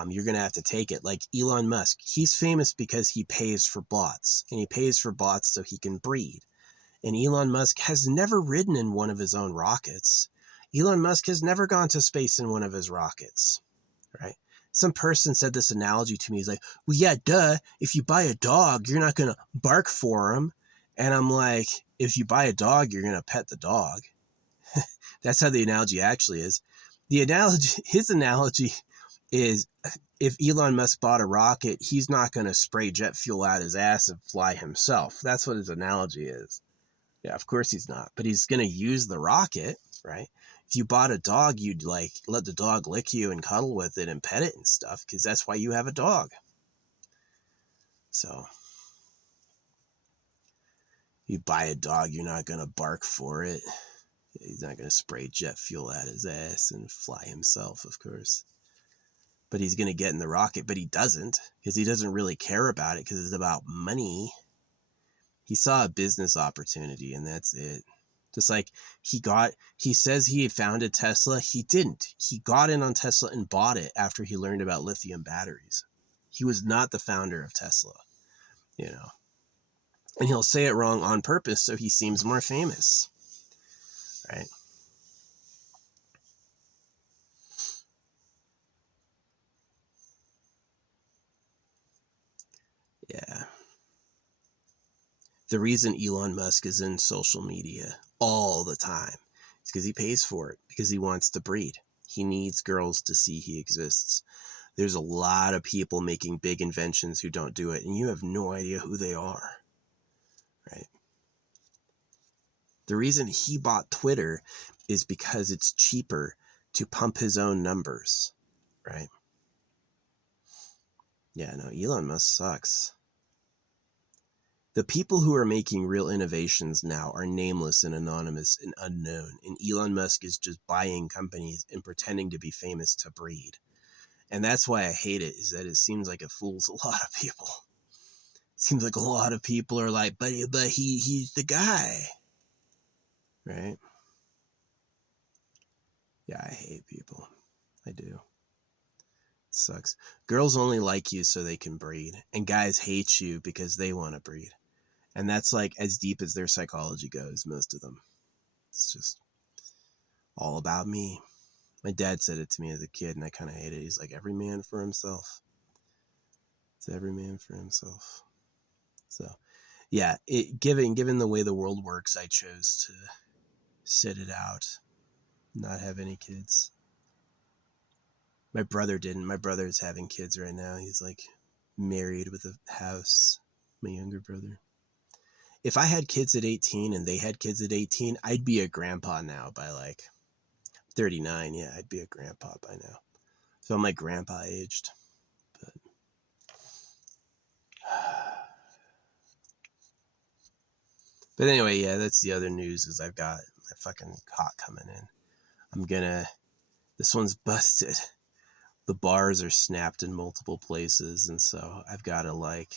You're going to have to take it. Like Elon Musk, he's famous because he pays for bots, and he pays for bots so he can breed. And Elon Musk has never ridden in one of his own rockets. Elon Musk has never gone to space in one of his rockets, right? Some person said this analogy to me. He's like, well, yeah, duh. If you buy a dog, you're not going to bark for him. And I'm like, if you buy a dog, you're going to pet the dog. That's how the analogy actually is. His analogy is, if Elon Musk bought a rocket, he's not going to spray jet fuel out his ass and fly himself. That's what his analogy is. Yeah, of course he's not, but he's going to use the rocket, right? If you bought a dog, you'd like let the dog lick you and cuddle with it and pet it and stuff, because that's why you have a dog. So you buy a dog, you're not going to bark for it. He's not going to spray jet fuel at his ass and fly himself, of course. But he's going to get in the rocket, but he doesn't, because he doesn't really care about it, because it's about money. He saw a business opportunity, and that's it. Just like he says he had founded Tesla. He didn't. He got in on Tesla and bought it after he learned about lithium batteries. He was not the founder of Tesla, And he'll say it wrong on purpose so he seems more famous, right? Yeah. The reason Elon Musk is in social media all the time is because he pays for it, because he wants to breed. He needs girls to see he exists. There's a lot of people making big inventions who don't do it, and you have no idea who they are, right? The reason he bought Twitter is because it's cheaper to pump his own numbers, right? Yeah, no, Elon Musk sucks. The people who are making real innovations now are nameless and anonymous and unknown, and Elon Musk is just buying companies and pretending to be famous to breed. And that's why I hate it, is that it seems like it fools a lot of people. It seems like a lot of people are like, but he's the guy, right? Yeah, I hate people. I do. It sucks. Girls only like you so they can breed, and guys hate you because they want to breed. And that's like as deep as their psychology goes, most of them. It's just all about me. My dad said it to me as a kid, and I kind of hate it. He's like, every man for himself. It's every man for himself. So, yeah, given the way the world works, I chose to sit it out, not have any kids. My brother didn't. My brother's having kids right now. He's like married with a house. My younger brother. If I had kids at 18 and they had kids at 18, I'd be a grandpa now by like 39. Yeah, I'd be a grandpa by now. So I'm like grandpa aged. But anyway, yeah, that's the other news, is I've got my fucking cock coming in. This one's busted. The bars are snapped in multiple places, and so I've got to like,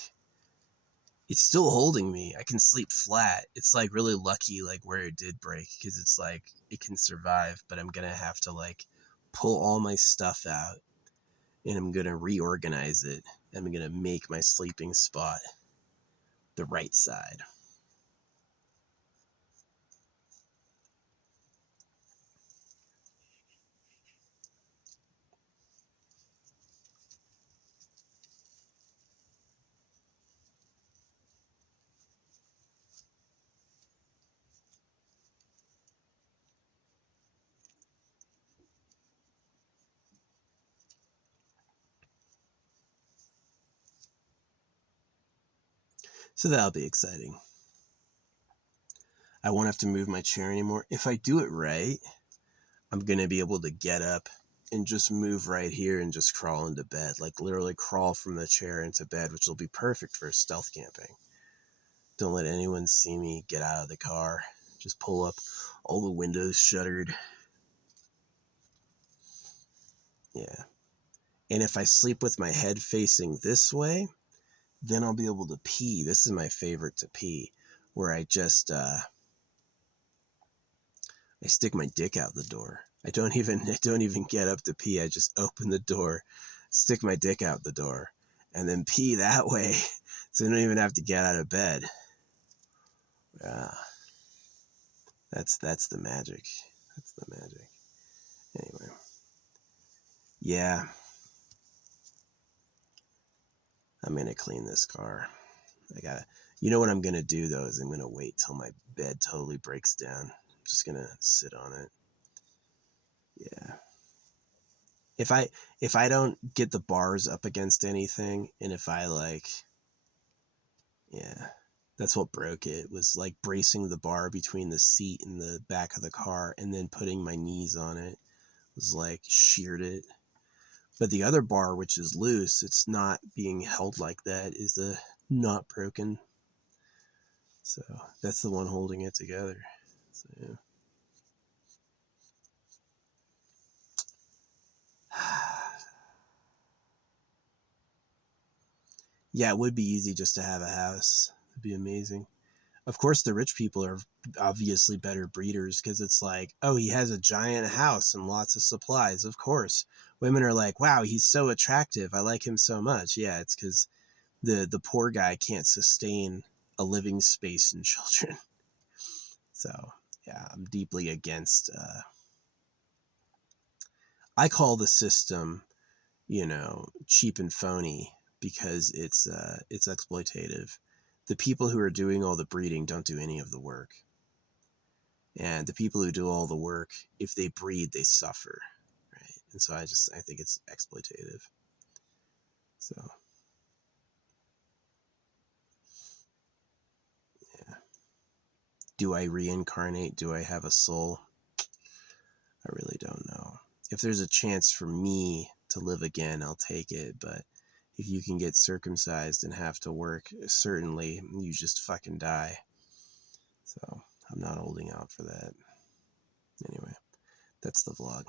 it's still holding me. I can sleep flat. It's like really lucky like where it did break, because it's like it can survive, but I'm going to have to like pull all my stuff out, and I'm going to reorganize it. I'm going to make my sleeping spot the right side. So that'll be exciting. I won't have to move my chair anymore. If I do it right, I'm going to be able to get up and just move right here and just crawl into bed. Like literally crawl from the chair into bed, which will be perfect for stealth camping. Don't let anyone see me get out of the car. Just pull up, all the windows shuttered. Yeah. And if I sleep with my head facing this way, then I'll be able to pee. This is my favorite to pee, where I just I stick my dick out the door. I don't even get up to pee. I just open the door, stick my dick out the door, and then pee that way. So I don't even have to get out of bed. That's the magic. That's the magic. Anyway. Yeah. I'm gonna clean this car. You know what I'm gonna do though is I'm gonna wait till my bed totally breaks down. I'm just gonna sit on it. Yeah. If I don't get the bars up against anything, and if I yeah, that's what broke it, was like bracing the bar between the seat and the back of the car, and then putting my knees on it was like sheared it. But the other bar, which is loose, it's not being held like that, is not broken. So that's the one holding it together. So, yeah. Yeah, it would be easy just to have a house. It'd be amazing. Of course, the rich people are obviously better breeders because it's like, oh, he has a giant house and lots of supplies. Of course. Women are like, wow, he's so attractive. I like him so much. Yeah, it's because the poor guy can't sustain a living space and children. So, yeah, I'm deeply against. I call the system, cheap and phony because it's exploitative. The people who are doing all the breeding don't do any of the work. And the people who do all the work, if they breed, they suffer, right? And so I think it's exploitative. So, yeah. Do I reincarnate? Do I have a soul? I really don't know. If there's a chance for me to live again, I'll take it. But if you can get circumcised and have to work, certainly you just fucking die. So I'm not holding out for that. Anyway, that's the vlog.